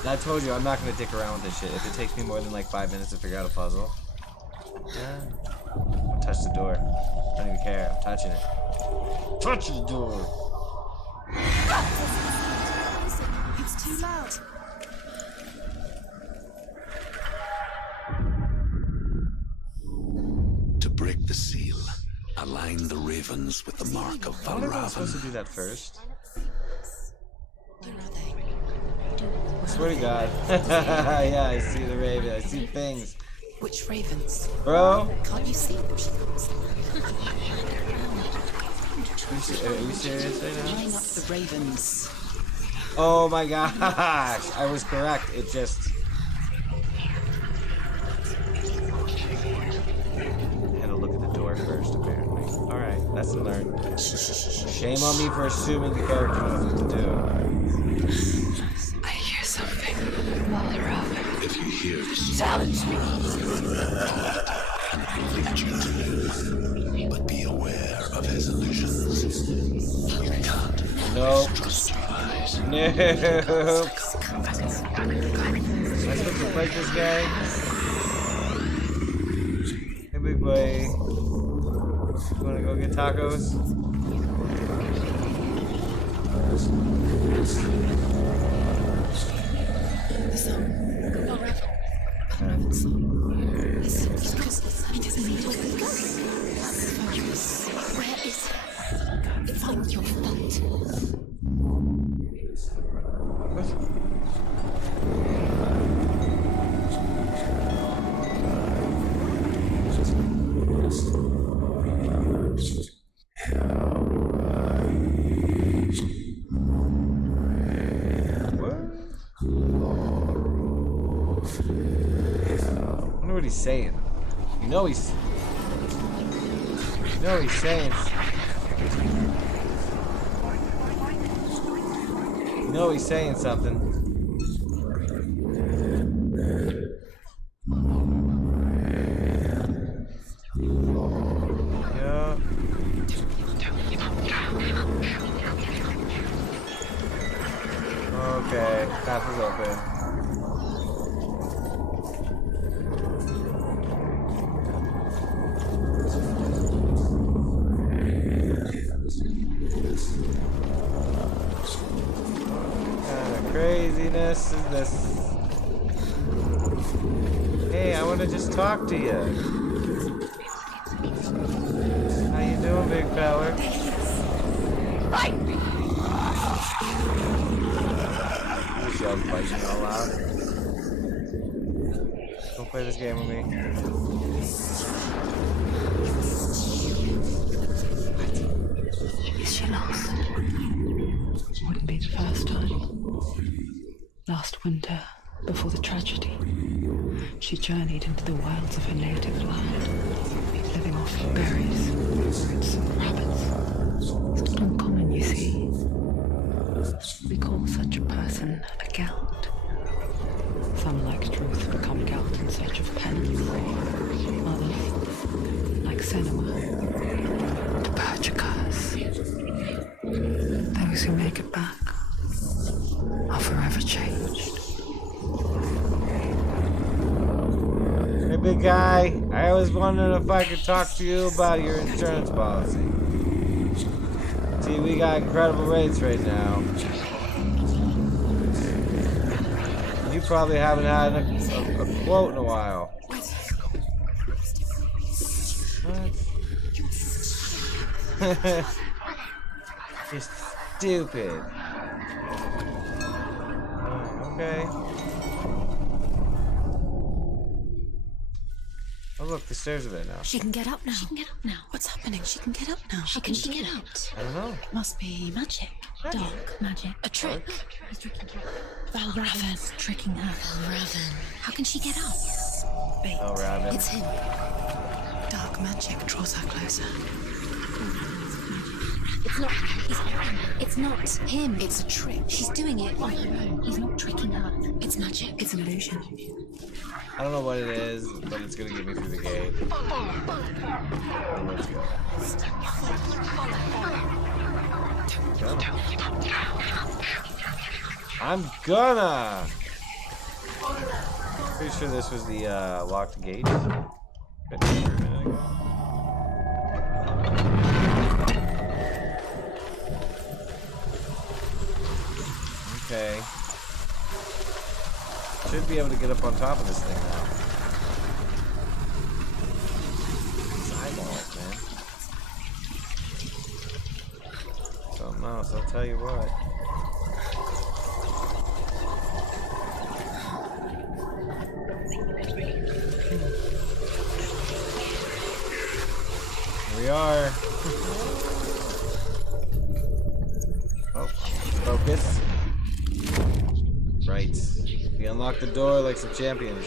And I told you I'm not gonna dick around with this shit. If it takes me more than like 5 minutes to figure out a puzzle. Yeah. Don't touch the door. I don't even care. I'm touching it. Touch the door. It's too loud. To break the seal, align the ravens with the mark of I wonder if I'm supposed to Valravan. do that first. Where are they? I swear to God. Yeah, I see the raven. I see things. Which ravens? Bro, Can't you see them? you you serious right now? Line up the ravens. Oh my gosh! I was correct. It just... I had to look at the door first, apparently. Alright, lesson learned. Shame on me for assuming the character knows what to do. I hear something. Mother of. If you hear Challenge me. but be aware of his illusions. You can't Nope. trust your eyes. Nope. Am I supposed to fight this guy? Hey, big boy. You wanna go get tacos? The song. Oh, Raven. Raven's song. It's because he doesn't need to go. Focus. Where is he? Find your foot. I wonder what he's saying. You know he's saying. You know he's saying something. Yeah. Okay, path is open. Craziness is this? Hey, I want to just talk to you. How you doing, big fella? This yell's biting all loud. Don't play this game with me. Is she lost? Wouldn't be the first time. Last winter, before the tragedy, she journeyed into the wilds of her native land, living off of berries, roots, and rabbits. It's not uncommon, you see. We call such a person a Gelt. Some, like Truth, become Gelt in search of penance. Others, like Senua, to purge a curse. Those who make it back are forever changed. Hey, big guy. I was wondering if I could talk to you about your insurance policy. See, we got incredible rates right now. You probably haven't had a quote in a while. What? You're stupid. Okay. Oh look, the stairs are there now. She can get up now. She can get up now. What's happening? She can get up now. How can she get out? I don't know. Must be magic. Dark magic. A trick. He's tricking her. Valraven's tricking her. Valraven. How can she get out? Wait. Oh, Raven. It's him. Dark magic draws her closer. It's not him. It's a trick. She's doing it on her own. He's not tricking her. It's magic. It's an illusion. I don't know what it is, but it's gonna get me through the gate. And let's go. I'm gonna! Pretty sure this was the locked gate. Been here for a minute ago. Okay. Should be able to get up on top of this thing now. These eyeballs, man. Something else, I'll tell you what. Here we are. Focus. Right. We unlock the door like some champions.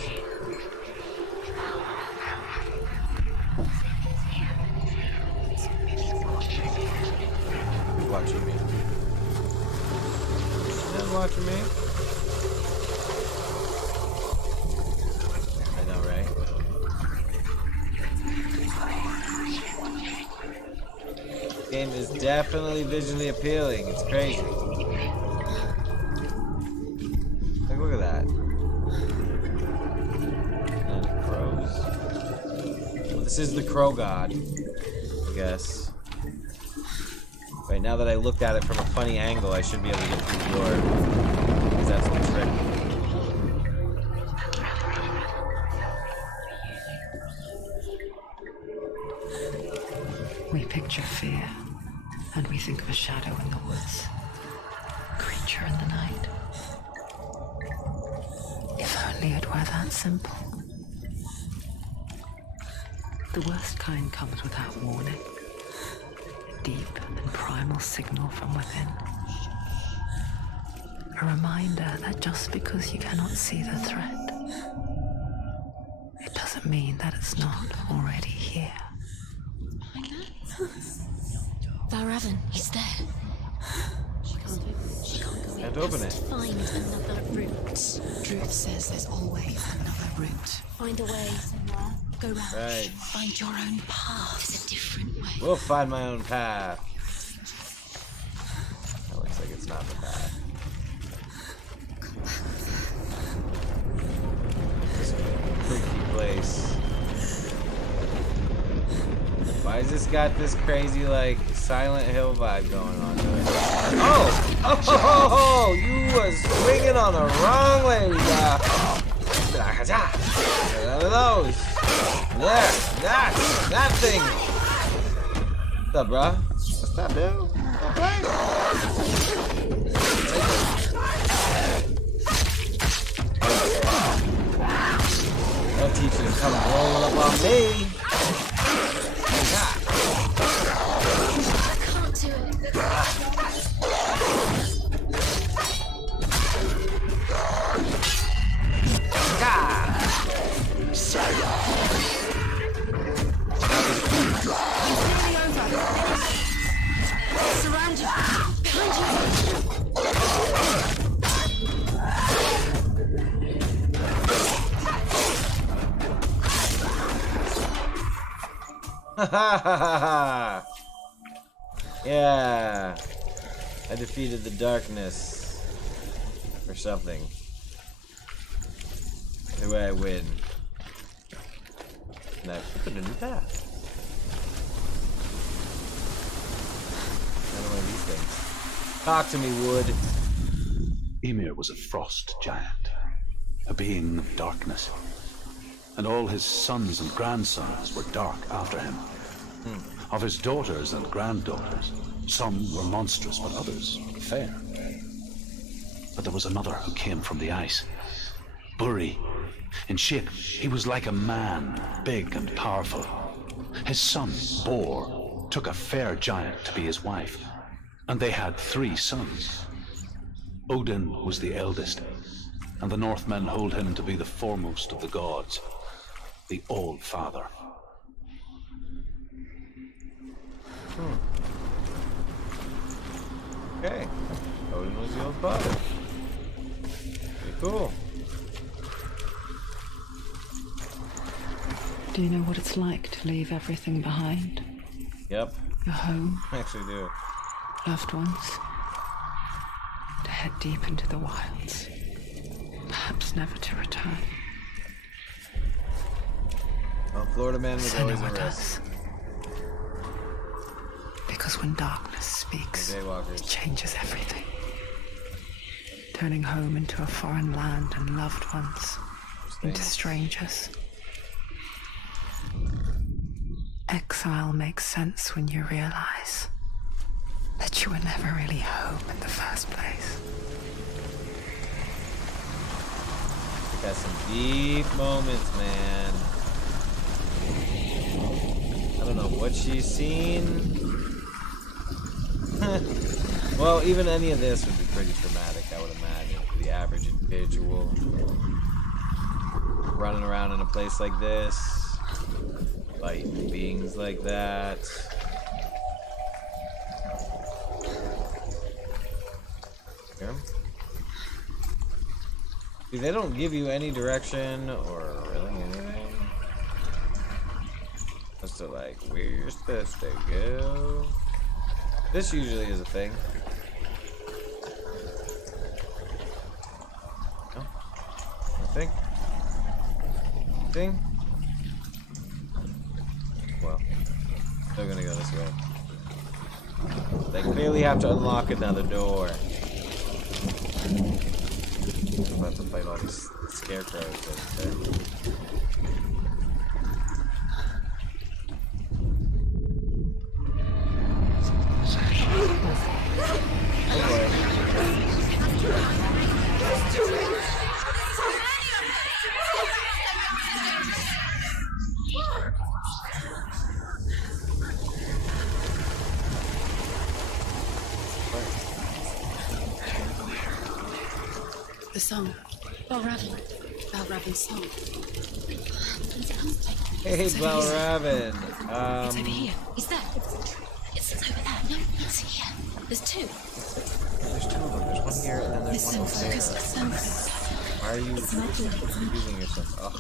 Who's watching me? Not watching me. I know, right? This game is definitely visually appealing. It's crazy. Like, look at that. And crows. Well, this is the crow god, I guess. Right, now that I looked at it from a funny angle, I should be able to get through the door. Because that's the trick. We picture fear, and we think of a shadow in the woods, a creature in the night. If only it were that simple. The worst kind comes without warning. A deep and primal signal from within. A reminder that just because you cannot see the threat, it doesn't mean that it's not already here. Valravan, he's there. She can't go in. Can't open it. Find another route. Truth says there's always another route. Find a way. Go round. Right. Find your own path. There's a different way. We'll find my own path. That looks like it's not the path. This freaky place. Why has this got this crazy, like, Silent Hill vibe going on to it? Oh! You was swinging on the wrong way, Get out of those. There! That thing! What's up, bruh? What's up, dude? Okay. Don't teach you to come rolling up on me. I can't do it. Surround you. Behind you. Yeah. I defeated the darkness. Or something. Either way I win. And I opened a new path. Another one of these things. Talk to me, Wood. Ymir was a frost giant, a being of darkness. And all his sons and grandsons were dark after him. Of his daughters and granddaughters, some were monstrous, but others fair. But there was another who came from the ice. Buri. In shape, he was like a man, big and powerful. His son, Bor, took a fair giant to be his wife, and they had 3 sons. Odin was the eldest, and the Northmen hold him to be the foremost of the gods, the All-Father. Okay. Odin was the old father. Pretty cool. Do you know what it's like to leave everything behind? Yep. Your home, I actually do. loved ones, to head deep into the wilds, perhaps never to return. Well, Florida Man was always a Senua risk. does. Because when darkness speaks, The Daywalkers. it changes everything. Turning home into a foreign land and loved ones into strangers. Exile makes sense when you realize that you were never really home in the first place. Got some deep moments, man. I don't know what she's seen. Well, even any of this would be pretty traumatic, I would imagine, for the average individual. Running around in a place like this, fighting beings like that. Here. See, they don't give you any direction or really anything. As to like, where you're supposed to go. This usually is a thing. No? Nothing? Thing? Well, still gonna go this way. They clearly have to unlock another door. I'm about to fight all these scarecrows over there. Oh boy. The song. Balravin's song. Hey, Balravin. It's over here. Is that? It's over there. No, it's here. There's two. There's two of them. There's one here and then there's one over there. Why are you confusing yourself? Oh.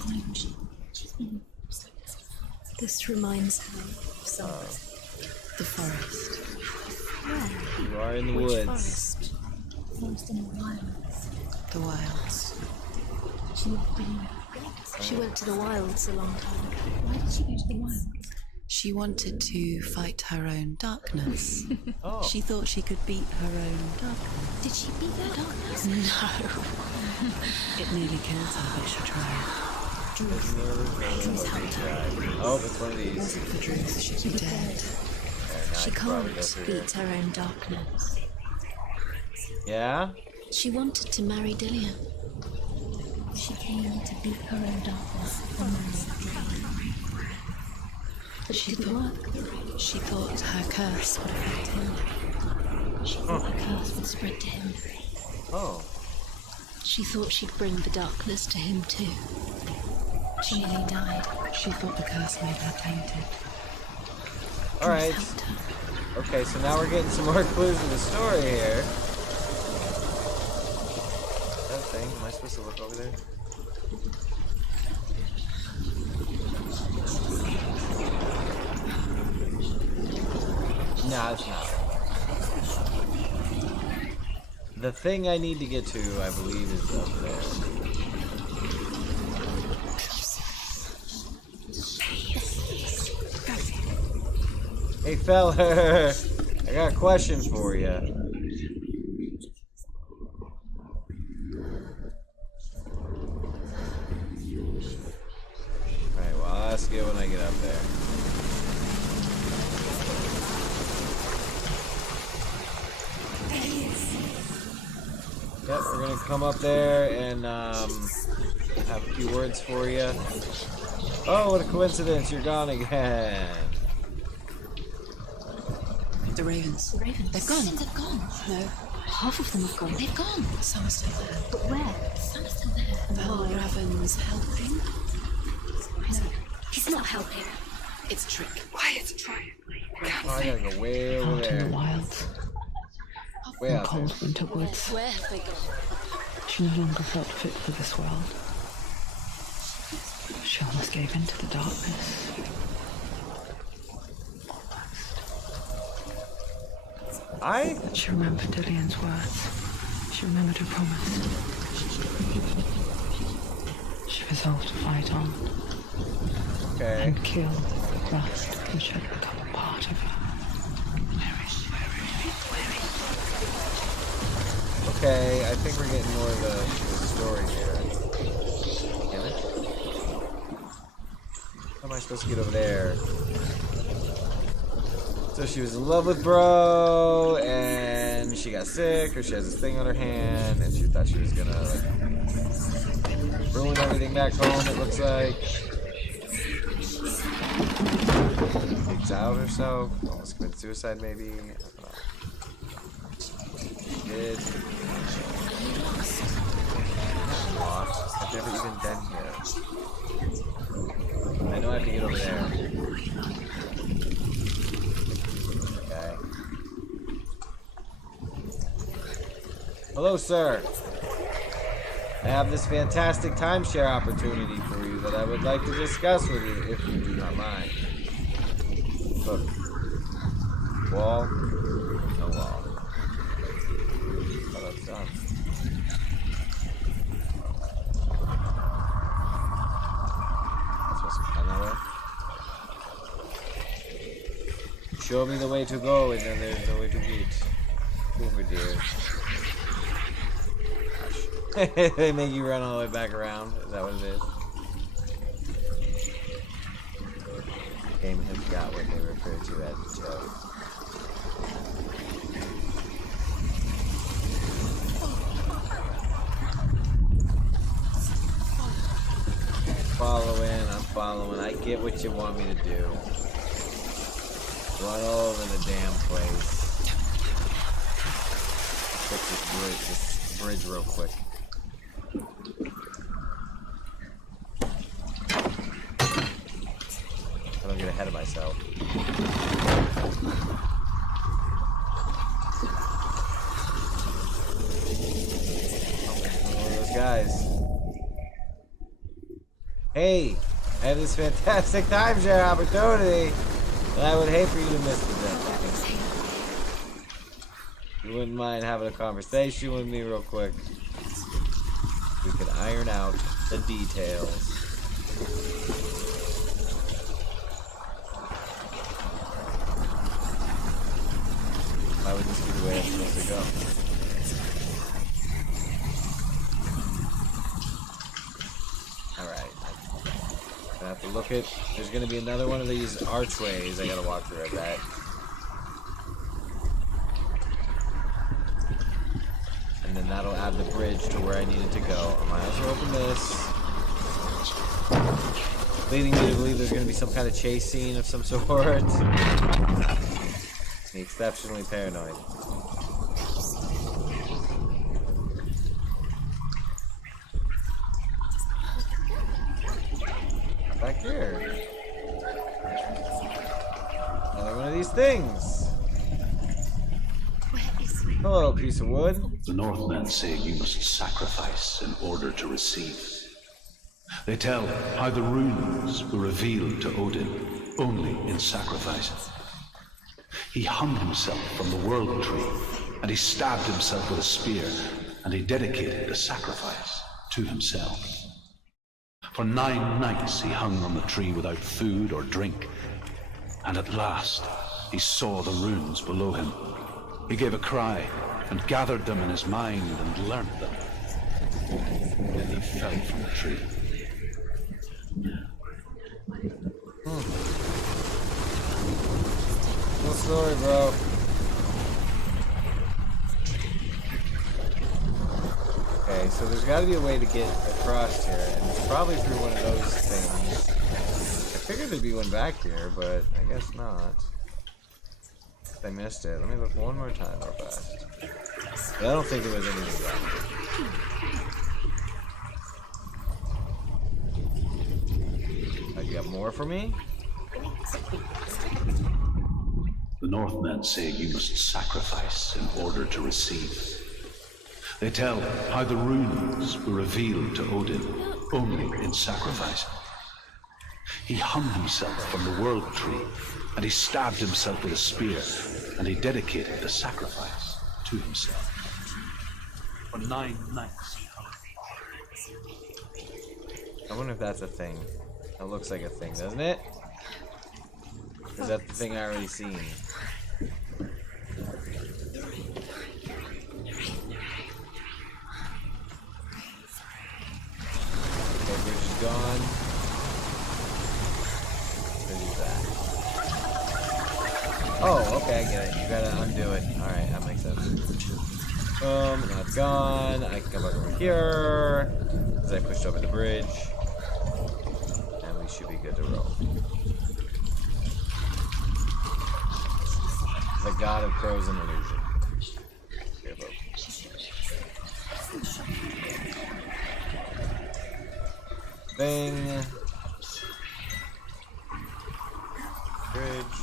This reminds her of something. The forest. You are in the woods. Forest. Forest in the wilds. The wilds. She went to the wilds a long time ago. Why did she go to the wilds? She wanted to fight her own darkness. Oh. She thought she could beat her own darkness. Did she beat her darkness? No. It nearly killed her, but she tried. Oh, it's one of these. Wasn't for Druth, she'd be dead. She can't beat her own darkness. Yeah? She wanted to marry Dillian. She came to beat her own darkness and marry Dillian. But it didn't work. She thought her curse would affect him. She thought the curse would spread to him. Oh. She thought she'd bring the darkness to him too. She nearly died. She thought the curse made her tainted. Alright. Okay, so now we're getting some more clues in the story here. That thing, am I supposed to look over there? No, it's not. The thing I need to get to, I believe, is up there. Hey, fella, I got a question for you. Alright, well, I'll ask you when I get up there. Yep, we're gonna come up there and have a few words for you. Oh, what a coincidence! You're gone again. The ravens. The ravens. They've gone. They've gone. No. Half of them have gone. They've gone. Some are still there. But where? Some are still there. Valravin's helping. No, he's not helping. It's a trick. Why it's a trick? Oh, I gotta go way over Out in there. the wilds. Way In out there. cold winter woods. Where have they gone? She no longer felt fit for this world. She almost gave in to the darkness. But she remembered Dillian's words. She remembered her promise. She resolved to fight on Okay. and kill the rust which had become a part of her. Okay, I think we're getting more of the story here. Damn it. How am I supposed to get over there? So she was in love with Bro, and she got sick, or she has this thing on her hand, and she thought she was gonna like ruin everything back home. It looks like takes out herself, almost committed suicide, maybe. I don't know. did. I'm lost. I've never even been here. I know I have to get over there. Okay. Hello, sir. I have this fantastic timeshare opportunity for you that I would like to discuss with you, if you do not mind. Look. Wall. No wall. Oh, that's done. Supposed to come that way? Show me the way to go, and then there's no way to get over there. They make you run all the way back around. Is that what it is? The game has got what they refer to as a joke. I'm following. I get what you want me to do. Run all over the damn place. Fix this bridge real quick. I don't get ahead of myself. Oh, those guys. Hey, I have this fantastic timeshare opportunity, and I would hate for you to miss the deadline. You wouldn't mind having a conversation with me real quick? We could iron out the details. Why would this be the way I'm supposed to go? Alright. I have to look at... There's going to be another one of these archways I gotta walk through, I bet. And then that'll add the bridge to where I needed to go. I might as well open this. Leading me to believe there's going to be some kind of chase scene of some sort. Makes me exceptionally paranoid. Back here. Another one of these things. Hello, piece of wood. The Northmen say you must sacrifice in order to receive. They tell how the runes were revealed to Odin only in sacrifice. He hung himself from the world tree, and he stabbed himself with a spear, and he dedicated the sacrifice to himself. For 9 nights he hung on the tree without food or drink, and at last he saw the runes below him. He gave a cry, and gathered them in his mind, and learnt them. Then he fell from the tree. Cool story, bro. Okay, so there's got to be a way to get across here, and it's probably through one of those things. I figured there'd be one back here, but I guess not. I missed it. Let me look one more time real fast. But I don't think there was anything back here. Oh, you got more for me? The Northmen say you must sacrifice in order to receive. They tell how the runes were revealed to Odin only in sacrifice. He hung himself from the world tree, and he stabbed himself with a spear, and he dedicated the sacrifice to himself. For 9 nights he hung. I wonder if that's a thing. That looks like a thing, doesn't it? Is that the thing I already seen? Okay, bridge is gone. Bridge is back. Oh, okay, I get it. You gotta undo it. Alright, that makes sense. Boom, now it's gone. I can come back over here. As I pushed over the bridge. And we should be good to roll. The god of crows and illusion. Here, folks. thing. Bridge.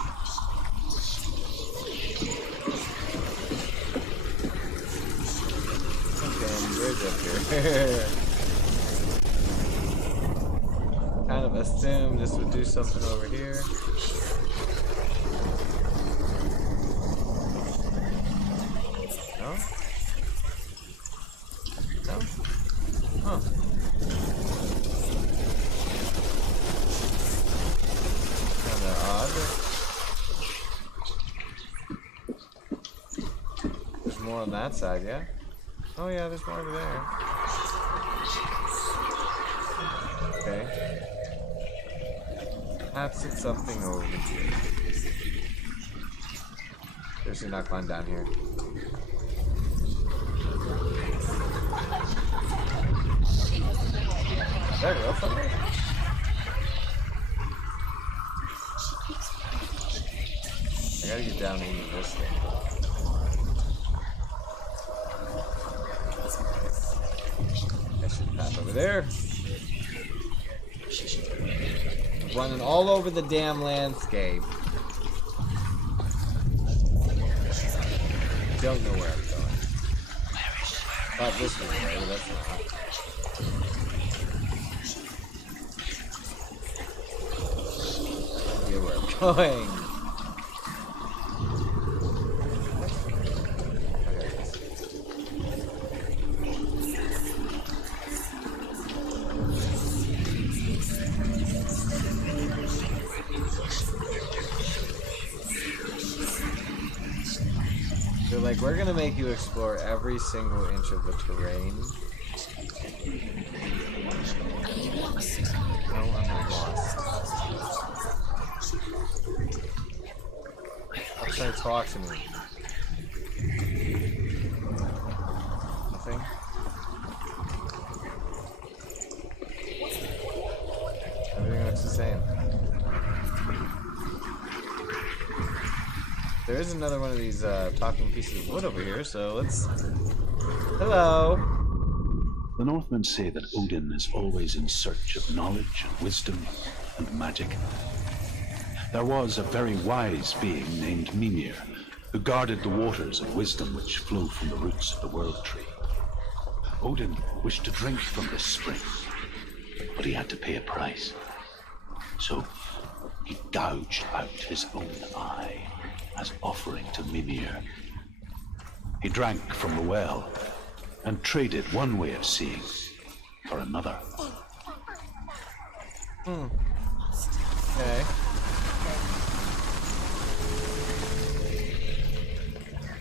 Some damn bridge up here. Kind of assumed this would do something over here. No? No? Huh. Kinda odd. There's more on that side, yeah? Oh yeah, there's more over there. Okay. Perhaps it's something over here. Seriously not climb down here. Is that real something? I gotta get down into this thing. I should pass over there. Running all over the damn landscape. Don't know where I'm going. Not this way, right? That's not. Idea where I'm going. They're like, we're gonna make you explore every single inch of the terrain. No, I'm not lost. I'm trying to talk to me. Nothing? Everything looks the same. There is another one of these talking pieces of wood over here, so let's... Hello! The Northmen say that Odin is always in search of knowledge and wisdom and magic. There was a very wise being named Mimir, who guarded the waters of wisdom which flow from the roots of the world tree. Odin wished to drink from this spring, but he had to pay a price. So he gouged out his own eye as offering to Mimir. He drank from the well and traded one way of seeing for another. Okay.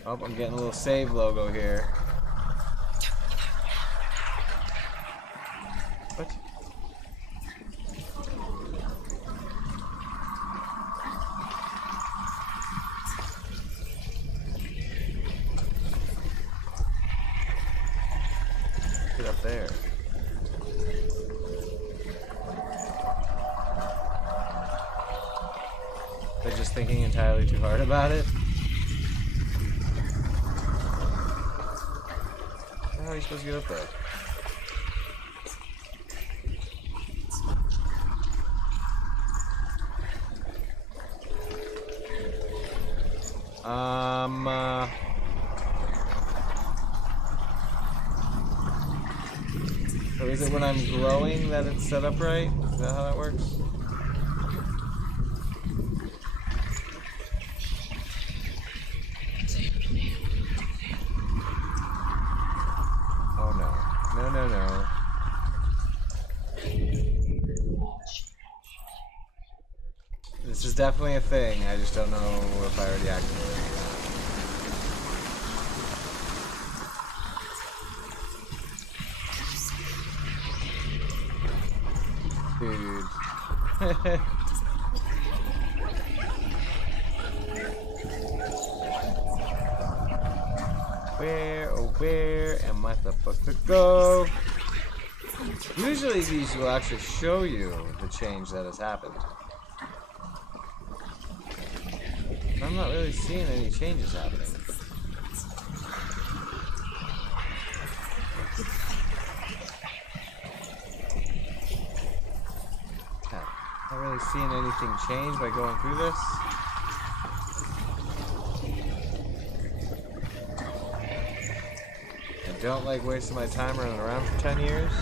Oh, I'm getting a little save logo here. What? Get up there. They're just thinking entirely too hard about it. How are you supposed to get up there? So is it when I'm glowing that it's set up right? Is that how that works? Oh no. No, no, no. This is definitely a thing, I just don't know if I already activated it. Dude. Where, oh where am I supposed to go? Usually these will actually show you the change that has happened. I'm not really seeing any changes happening. really seeing anything change by going through this. I don't like wasting my time running around for 10 years.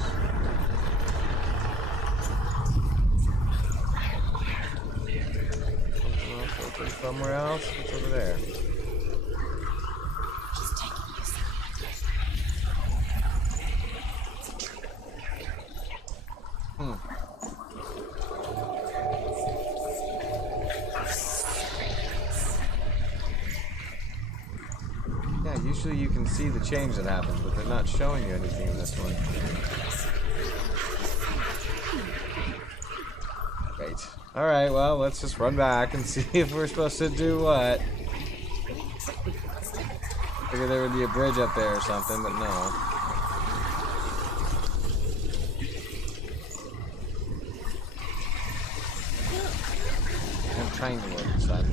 Somewhere else? What's over there? Yeah, usually you can see the change that happens, but they're not showing you anything in this one. Great. Alright, well, let's just run back and see if we're supposed to do what. Figured there would be a bridge up there or something, but no. I'm trying to work this side.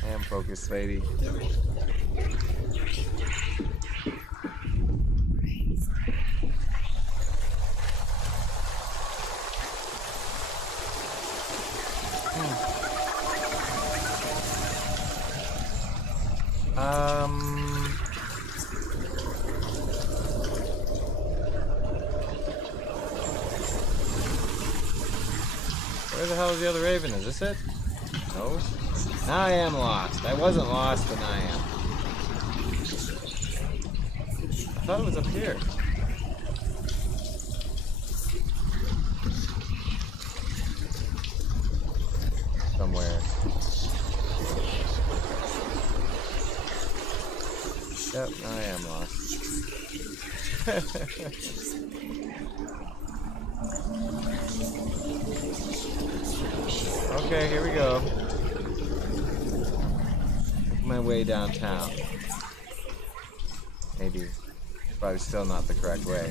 I am focused, lady. Where the hell is the other raven? Is this it? No? Now I am lost. I wasn't lost, but now I am. I thought it was up here. Somewhere. Yep, now I am lost. Okay, here we go. Make my way downtown. Maybe. Probably still not the correct way.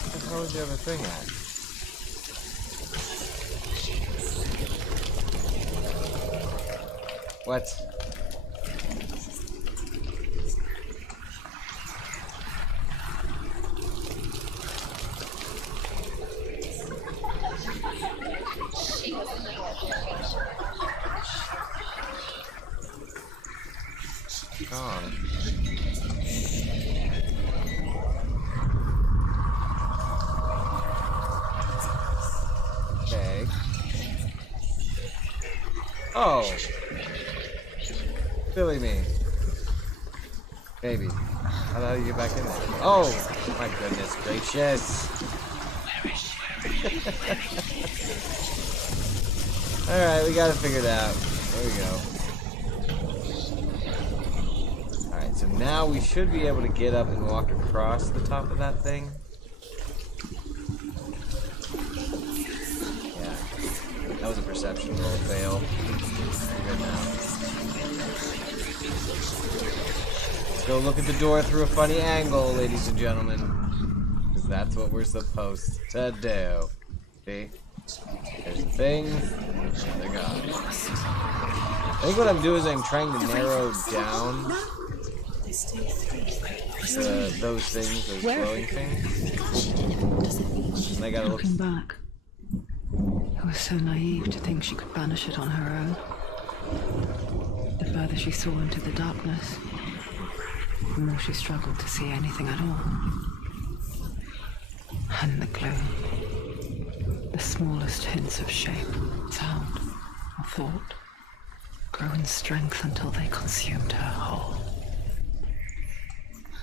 What the hell is the other thing at? What? Gone. Okay. Oh. Silly me. Maybe. How the hell do you get back in there? Oh! My goodness gracious. Alright, we got it figured out. There we go. Alright, so now we should be able to get up and walk across the top of that thing. Yeah. That was a perception roll fail. We're good now. Let's go look at the door through a funny angle, ladies and gentlemen. Because that's what we're supposed to do. See? There's the things, they're gone. I think what I'm doing is I'm trying to narrow down those things, those glowing things. And I gotta look. Looking back, I was so naive to think she could banish it on her own. The further she saw into the darkness, the more she struggled to see anything at all. And the gloom. The smallest hints of shape, sound, or thought grow in strength until they consumed her whole.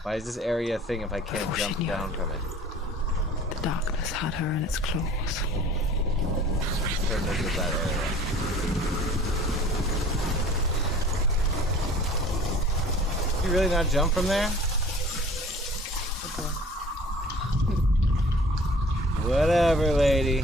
Why is this area a thing if I can't jump down from it? The darkness had her in its claws. Turn this with that area. Did you really not jump from there? Okay. Whatever, lady.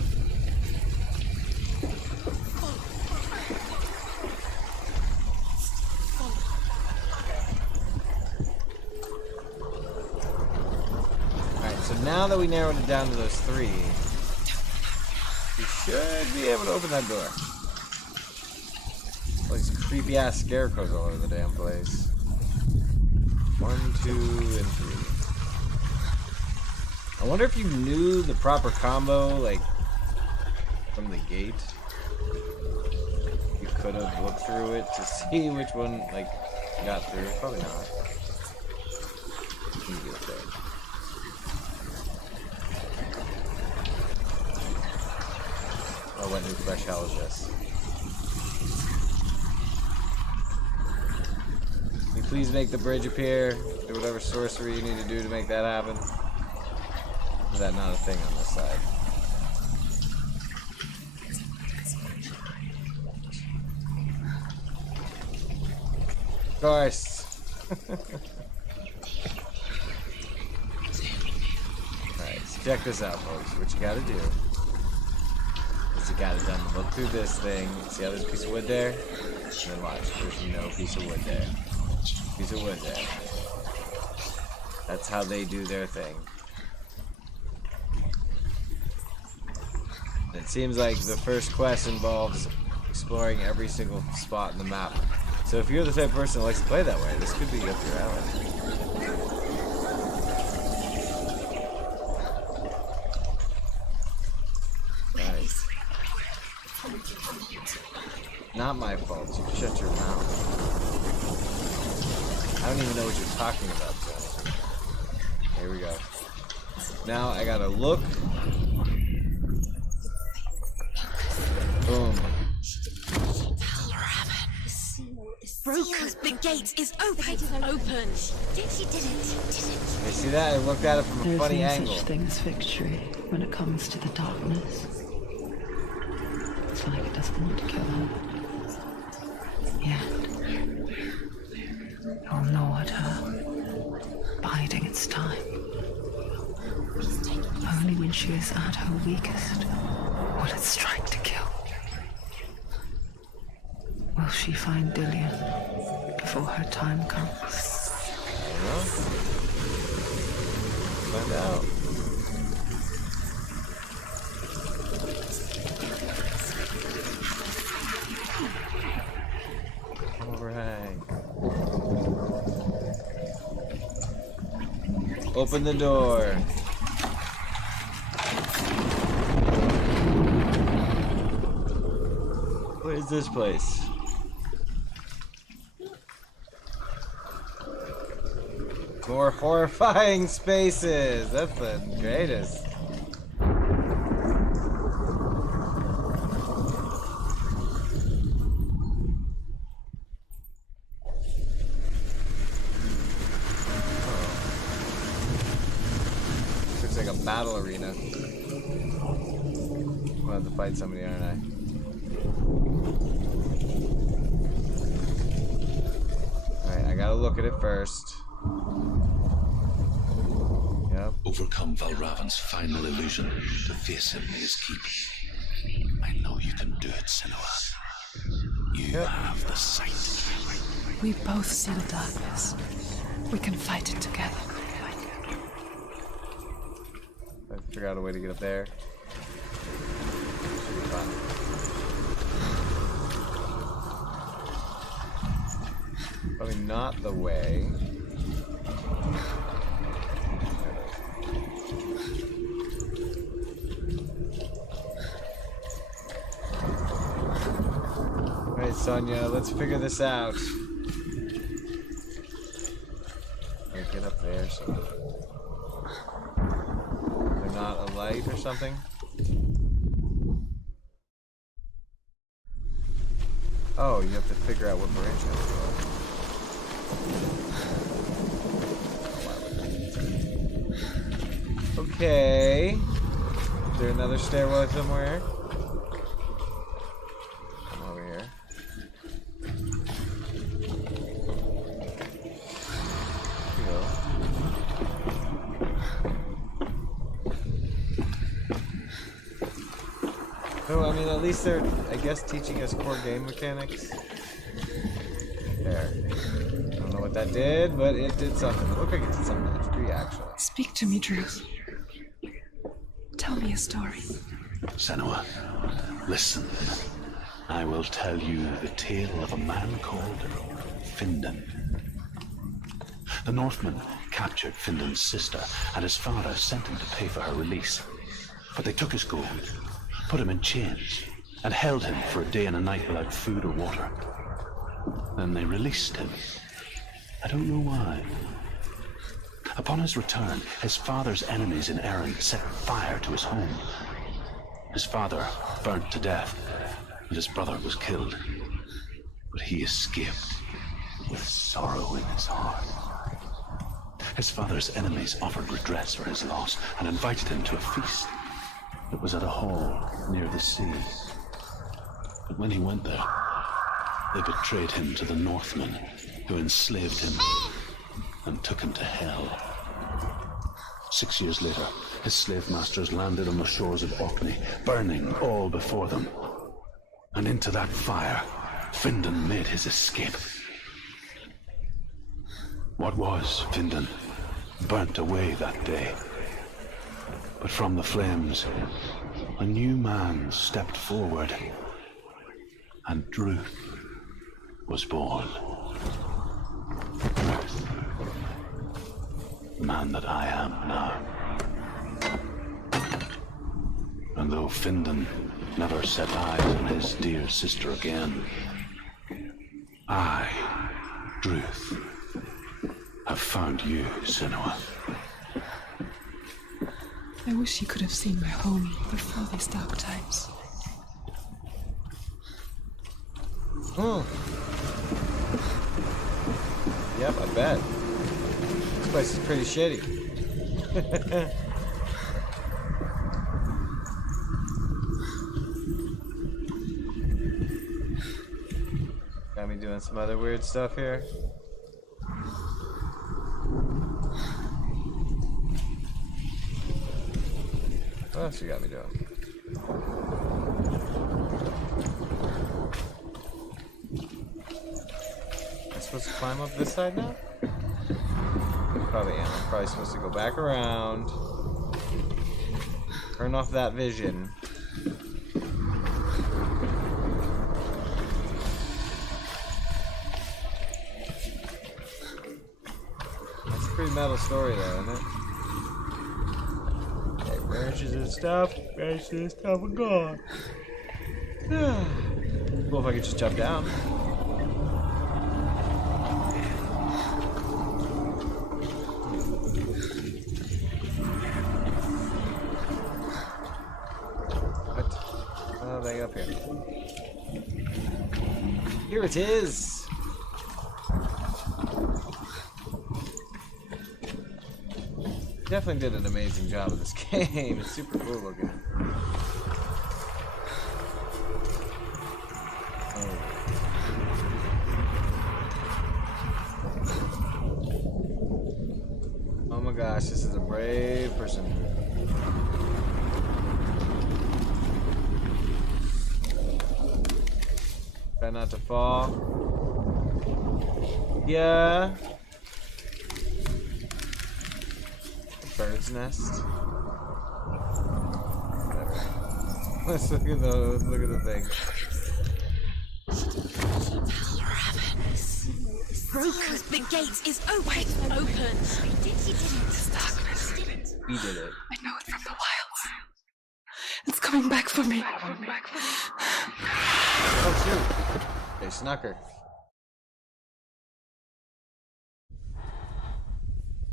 now that we narrowed it down to those 3, we should be able to open that door. All these creepy ass scarecrows all over the damn place. 1, 2, and 3. I wonder if you knew the proper combo, like, from the gate. You could have looked through it to see which one, like, got through. Probably not. You get there. Oh, what new fresh hell is this? Can you please make the bridge appear? Do whatever sorcery you need to do to make that happen. Is that not a thing on this side? Of course. Alright, so check this out, folks. What you gotta do is you gotta look through this thing. See how there's a piece of wood there? And then watch. There's no piece of wood there. Piece of wood there. That's how they do their thing. It seems like the first quest involves exploring every single spot in the map. So if you're the type of person that likes to play that way, this could be up your alley. Nice. Not my fault. You shut your mouth. I don't even know what you're talking about, so. Here we go. Now I gotta look. Boom. Broken. The gate is open. Open. She did it. You see that? I looked at it from a There is funny no angle. such thing as victory when it comes to the darkness. It's like it doesn't want to kill her. Yet, it will gnaw at her, biding its time. Only when she is at her weakest will it strike to kill. Will she find Dillian before her time comes? Find out. Alright. Open the door. Where's this place? More horrifying spaces. That's the greatest. Looks like a battle arena. I'll have to fight somebody, aren't I? Alright, I gotta look at it first. Yep. Overcome Valravan's final illusion to face him in his keep. I know you can do it, Senua. You have the sight. We both see the darkness. We can fight it together. I figure out a way to get up there. Should be fun. Probably not the way. Alright, Sonia, let's figure this out. Get up there, so they're not a light or something. Oh, you have to figure out what branch you have to go. Okay. Is there another stairwell somewhere? Come over here. So, I mean, at least they're, I guess, teaching us core game mechanics. There. I don't know what that did, but it did something. It looked like it did something to the tree, actually. Speak to me, Drew. me a story. Senua, listen. I will tell you the tale of a man called Findan. The Northmen captured Findan's sister, and his father sent him to pay for her release. But they took his gold, put him in chains, and held him for a day and a night without food or water. Then they released him. I don't know why. Upon his return, his father's enemies in Erin set fire to his home. His father burnt to death, and his brother was killed. But he escaped with sorrow in his heart. His father's enemies offered redress for his loss and invited him to a feast. It was at a hall near the sea. But when he went there, they betrayed him to the Northmen, who enslaved him and took him to hell. 6 years later, his slave masters landed on the shores of Orkney, burning all before them. And into that fire, Findan made his escape. What was Findan burnt away that day. But from the flames, a new man stepped forward, and Druth was born. Druth, the man that I am now. And though Findan never set eyes on his dear sister again, I, Druth, have found you, Senua. I wish he could have seen my home before these dark times. Hmm. Yep, I bet. This place is pretty shitty. Got me doing some other weird stuff here. What else you got me doing? Am I supposed to climb up this side now? Probably am. I'm probably supposed to go back around. Turn off that vision. That's a pretty metal story though, isn't it? Branches and stuff, are gone. Cool if I could just jump down. What? Oh, they up here. Here it is. Definitely did an amazing job of this game. It's super cool looking. Oh my gosh, this is a brave person. Try not to fall. Yeah. Bird's nest. Whatever. Let's look at the thing. Broken. The gate is open. Open. He did it. This darkness. He did it. I know it from the wilds. It's coming back for me. Oh shoot! They snuck her.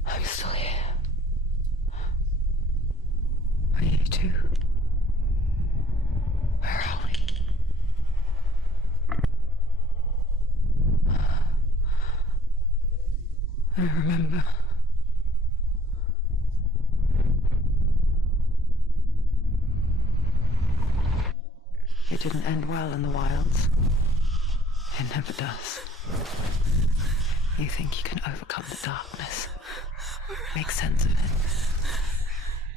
I'm still here. Are you too? Where are we? I remember. It didn't end well in the wilds. It never does. You think you can overcome the darkness, make sense of it,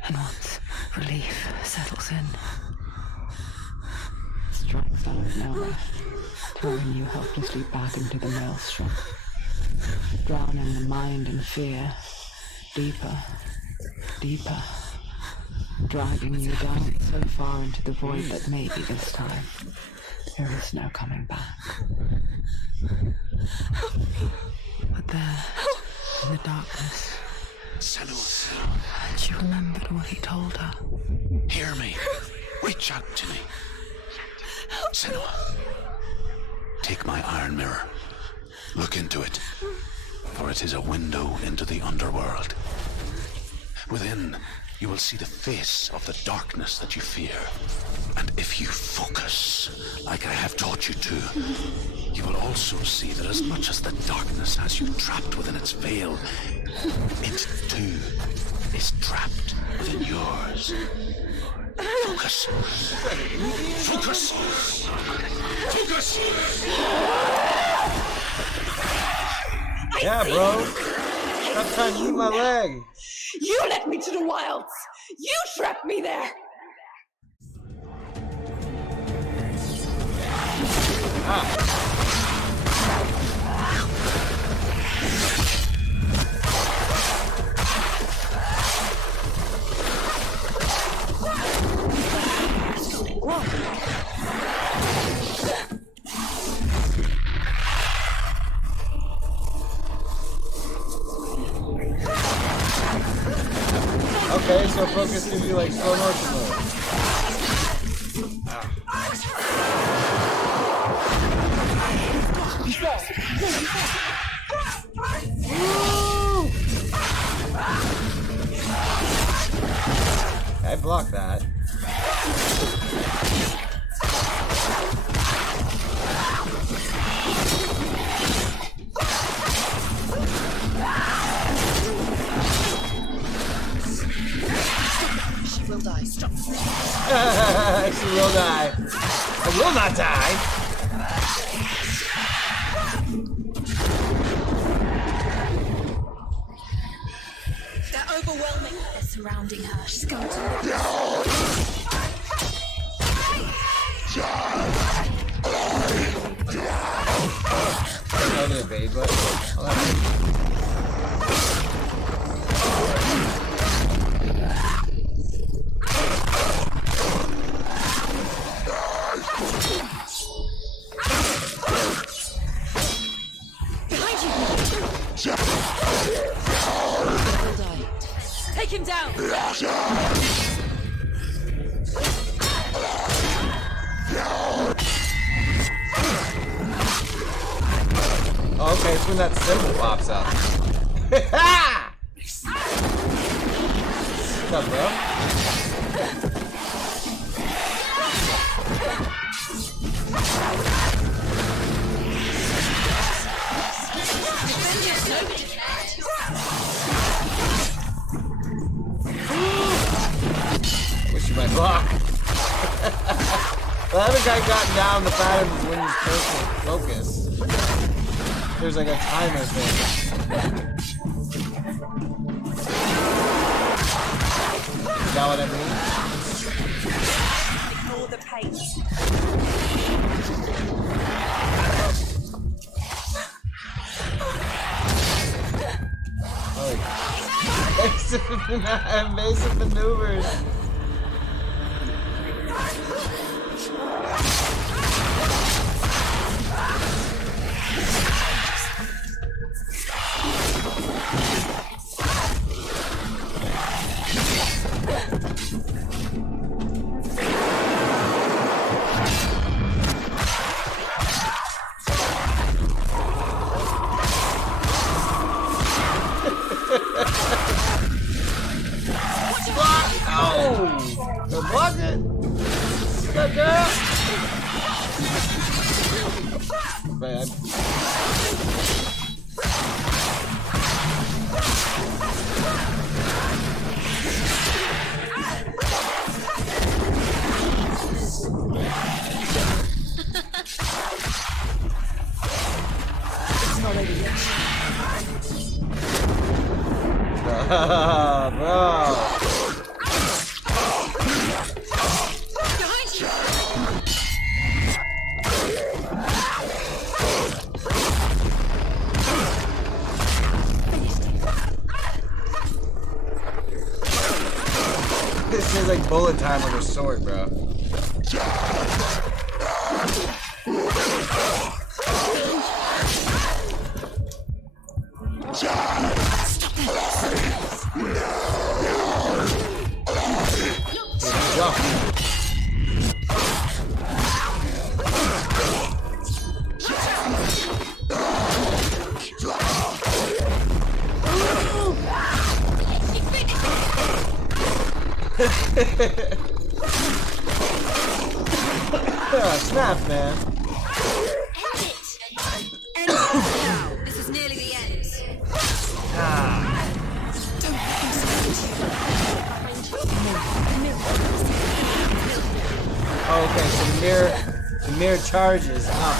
and once relief settles in, it strikes out of nowhere, throwing you helplessly back into the maelstrom, drowning the mind in fear, deeper, deeper, dragging you down so far into the void that maybe this time there is no coming back. But there, in the darkness, Senua, she remembered what he told her. hear me. Reach out to me. Senua, take my iron mirror. Look into it, for it is a window into the underworld. Within, you will see the face of the darkness that you fear. And if you focus, like I have taught you to, you will also see that as much as the darkness has you trapped within its veil, it too is trapped within yours. Focus. Focus. Focus. Yeah, bro. Stop trying to eat my leg. You led me to the wilds! You trapped me there! Okay, so focus gives you like slow motion mode. I blocked that. She will die. Stop. She will die. I will not die. They're overwhelming. They're surrounding her. She's going to live. I need to evade, but Take him down! oh, okay, it's when that symbol pops up. What's up, bro? Wish you might block. Well, I haven't quite gotten down the patterns when he's personal focus. There's like a timer thing. Is that what I mean? Ignore the pain. Oh, invasive maneuvers. Block it! Good girl! Bad. Bro. This is like bullet time with her sword, bro. Jump. Snap, man. End it! End it now! This is nearly the end. Don't let them Okay, so the mirror charges up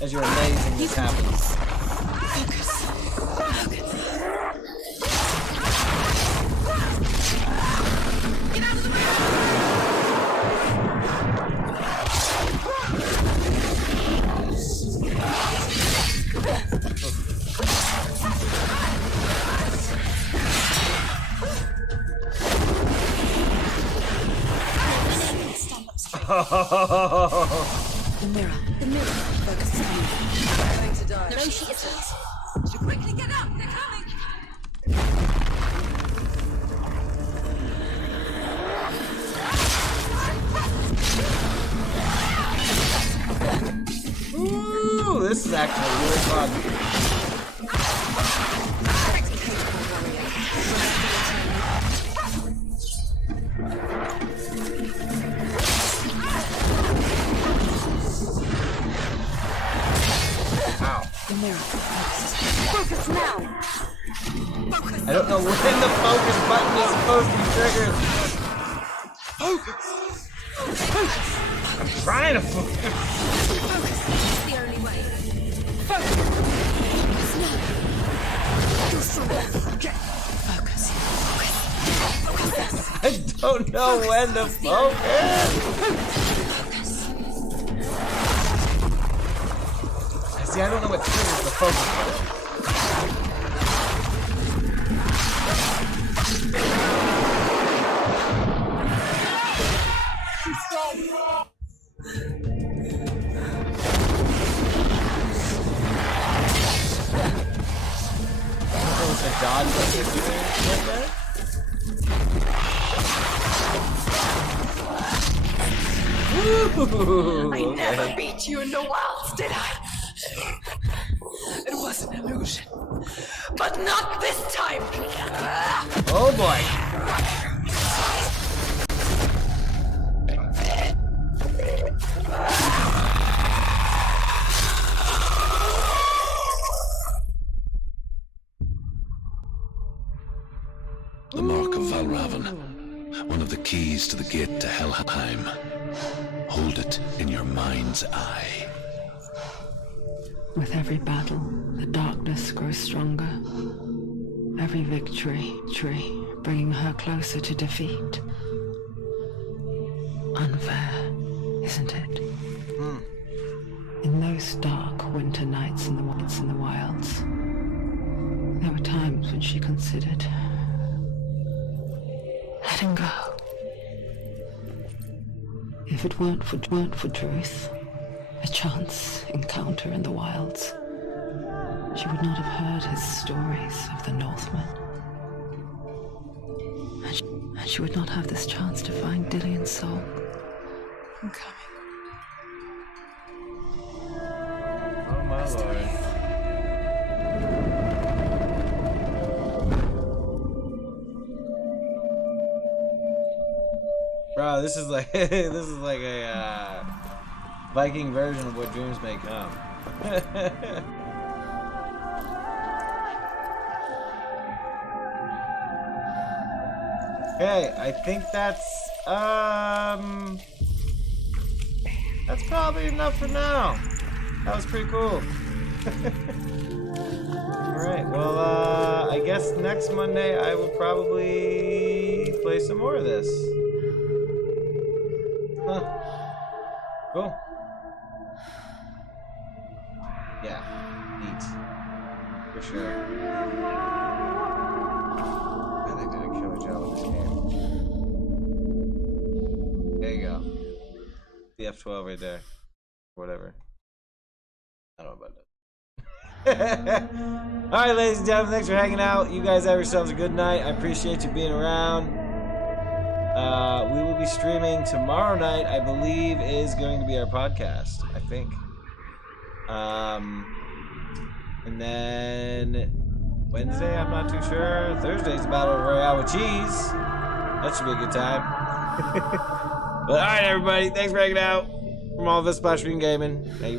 as you're amazing this happens. Focus. Focus. Get out of the way! The mirror. The mirror. Focus is coming. I'm going to die. No, she isn't. Quickly get up! They're coming! Ooh, this is actually really fun. The mirror. Focus now! I don't know when the focus button is supposed to be triggered. I'm trying to focus. Focus! It's the only way. Focus! Now! You're stronger. Get focus. Focus. I don't know when to focus. See, I don't know what triggers the focus button. It's a dodge button right there. Ooh, I okay. never beat you in the wilds, did I? It was an illusion. But not this time! Oh boy. The Mark of Valravan, one of the keys to the gate to Helheim. Hold it in your mind's eye. With every battle, the darkness grows stronger. Every victory, bringing her closer to defeat. Unfair, isn't it? In those dark winter nights in the wilds, there were times when she considered letting go. If it weren't for truth, a chance encounter in the wilds, she would not have heard his stories of the Northmen. And she would not have this chance to find Dillion's soul. I'm coming. Oh my lord. Bro, this is like a Viking version of What Dreams May Come. Okay, I think that's probably enough for now. That was pretty cool. Alright, well, I guess next Monday I will probably play some more of this. Huh. Cool. Yeah, neat. For sure. Man, they did a killer job. job with this game. There you go. The F12 right there. Whatever. I don't know about that. Alright, ladies and gentlemen, thanks for hanging out. You guys have yourselves a good night. I appreciate you being around. We will be streaming tomorrow night, I believe, is going to be our podcast. I think. And then Wednesday, I'm not too sure. Thursday's Battle Royale with Cheese. That should be a good time. But alright, everybody, thanks for hanging out. From all of us, Splash Screen Gaming.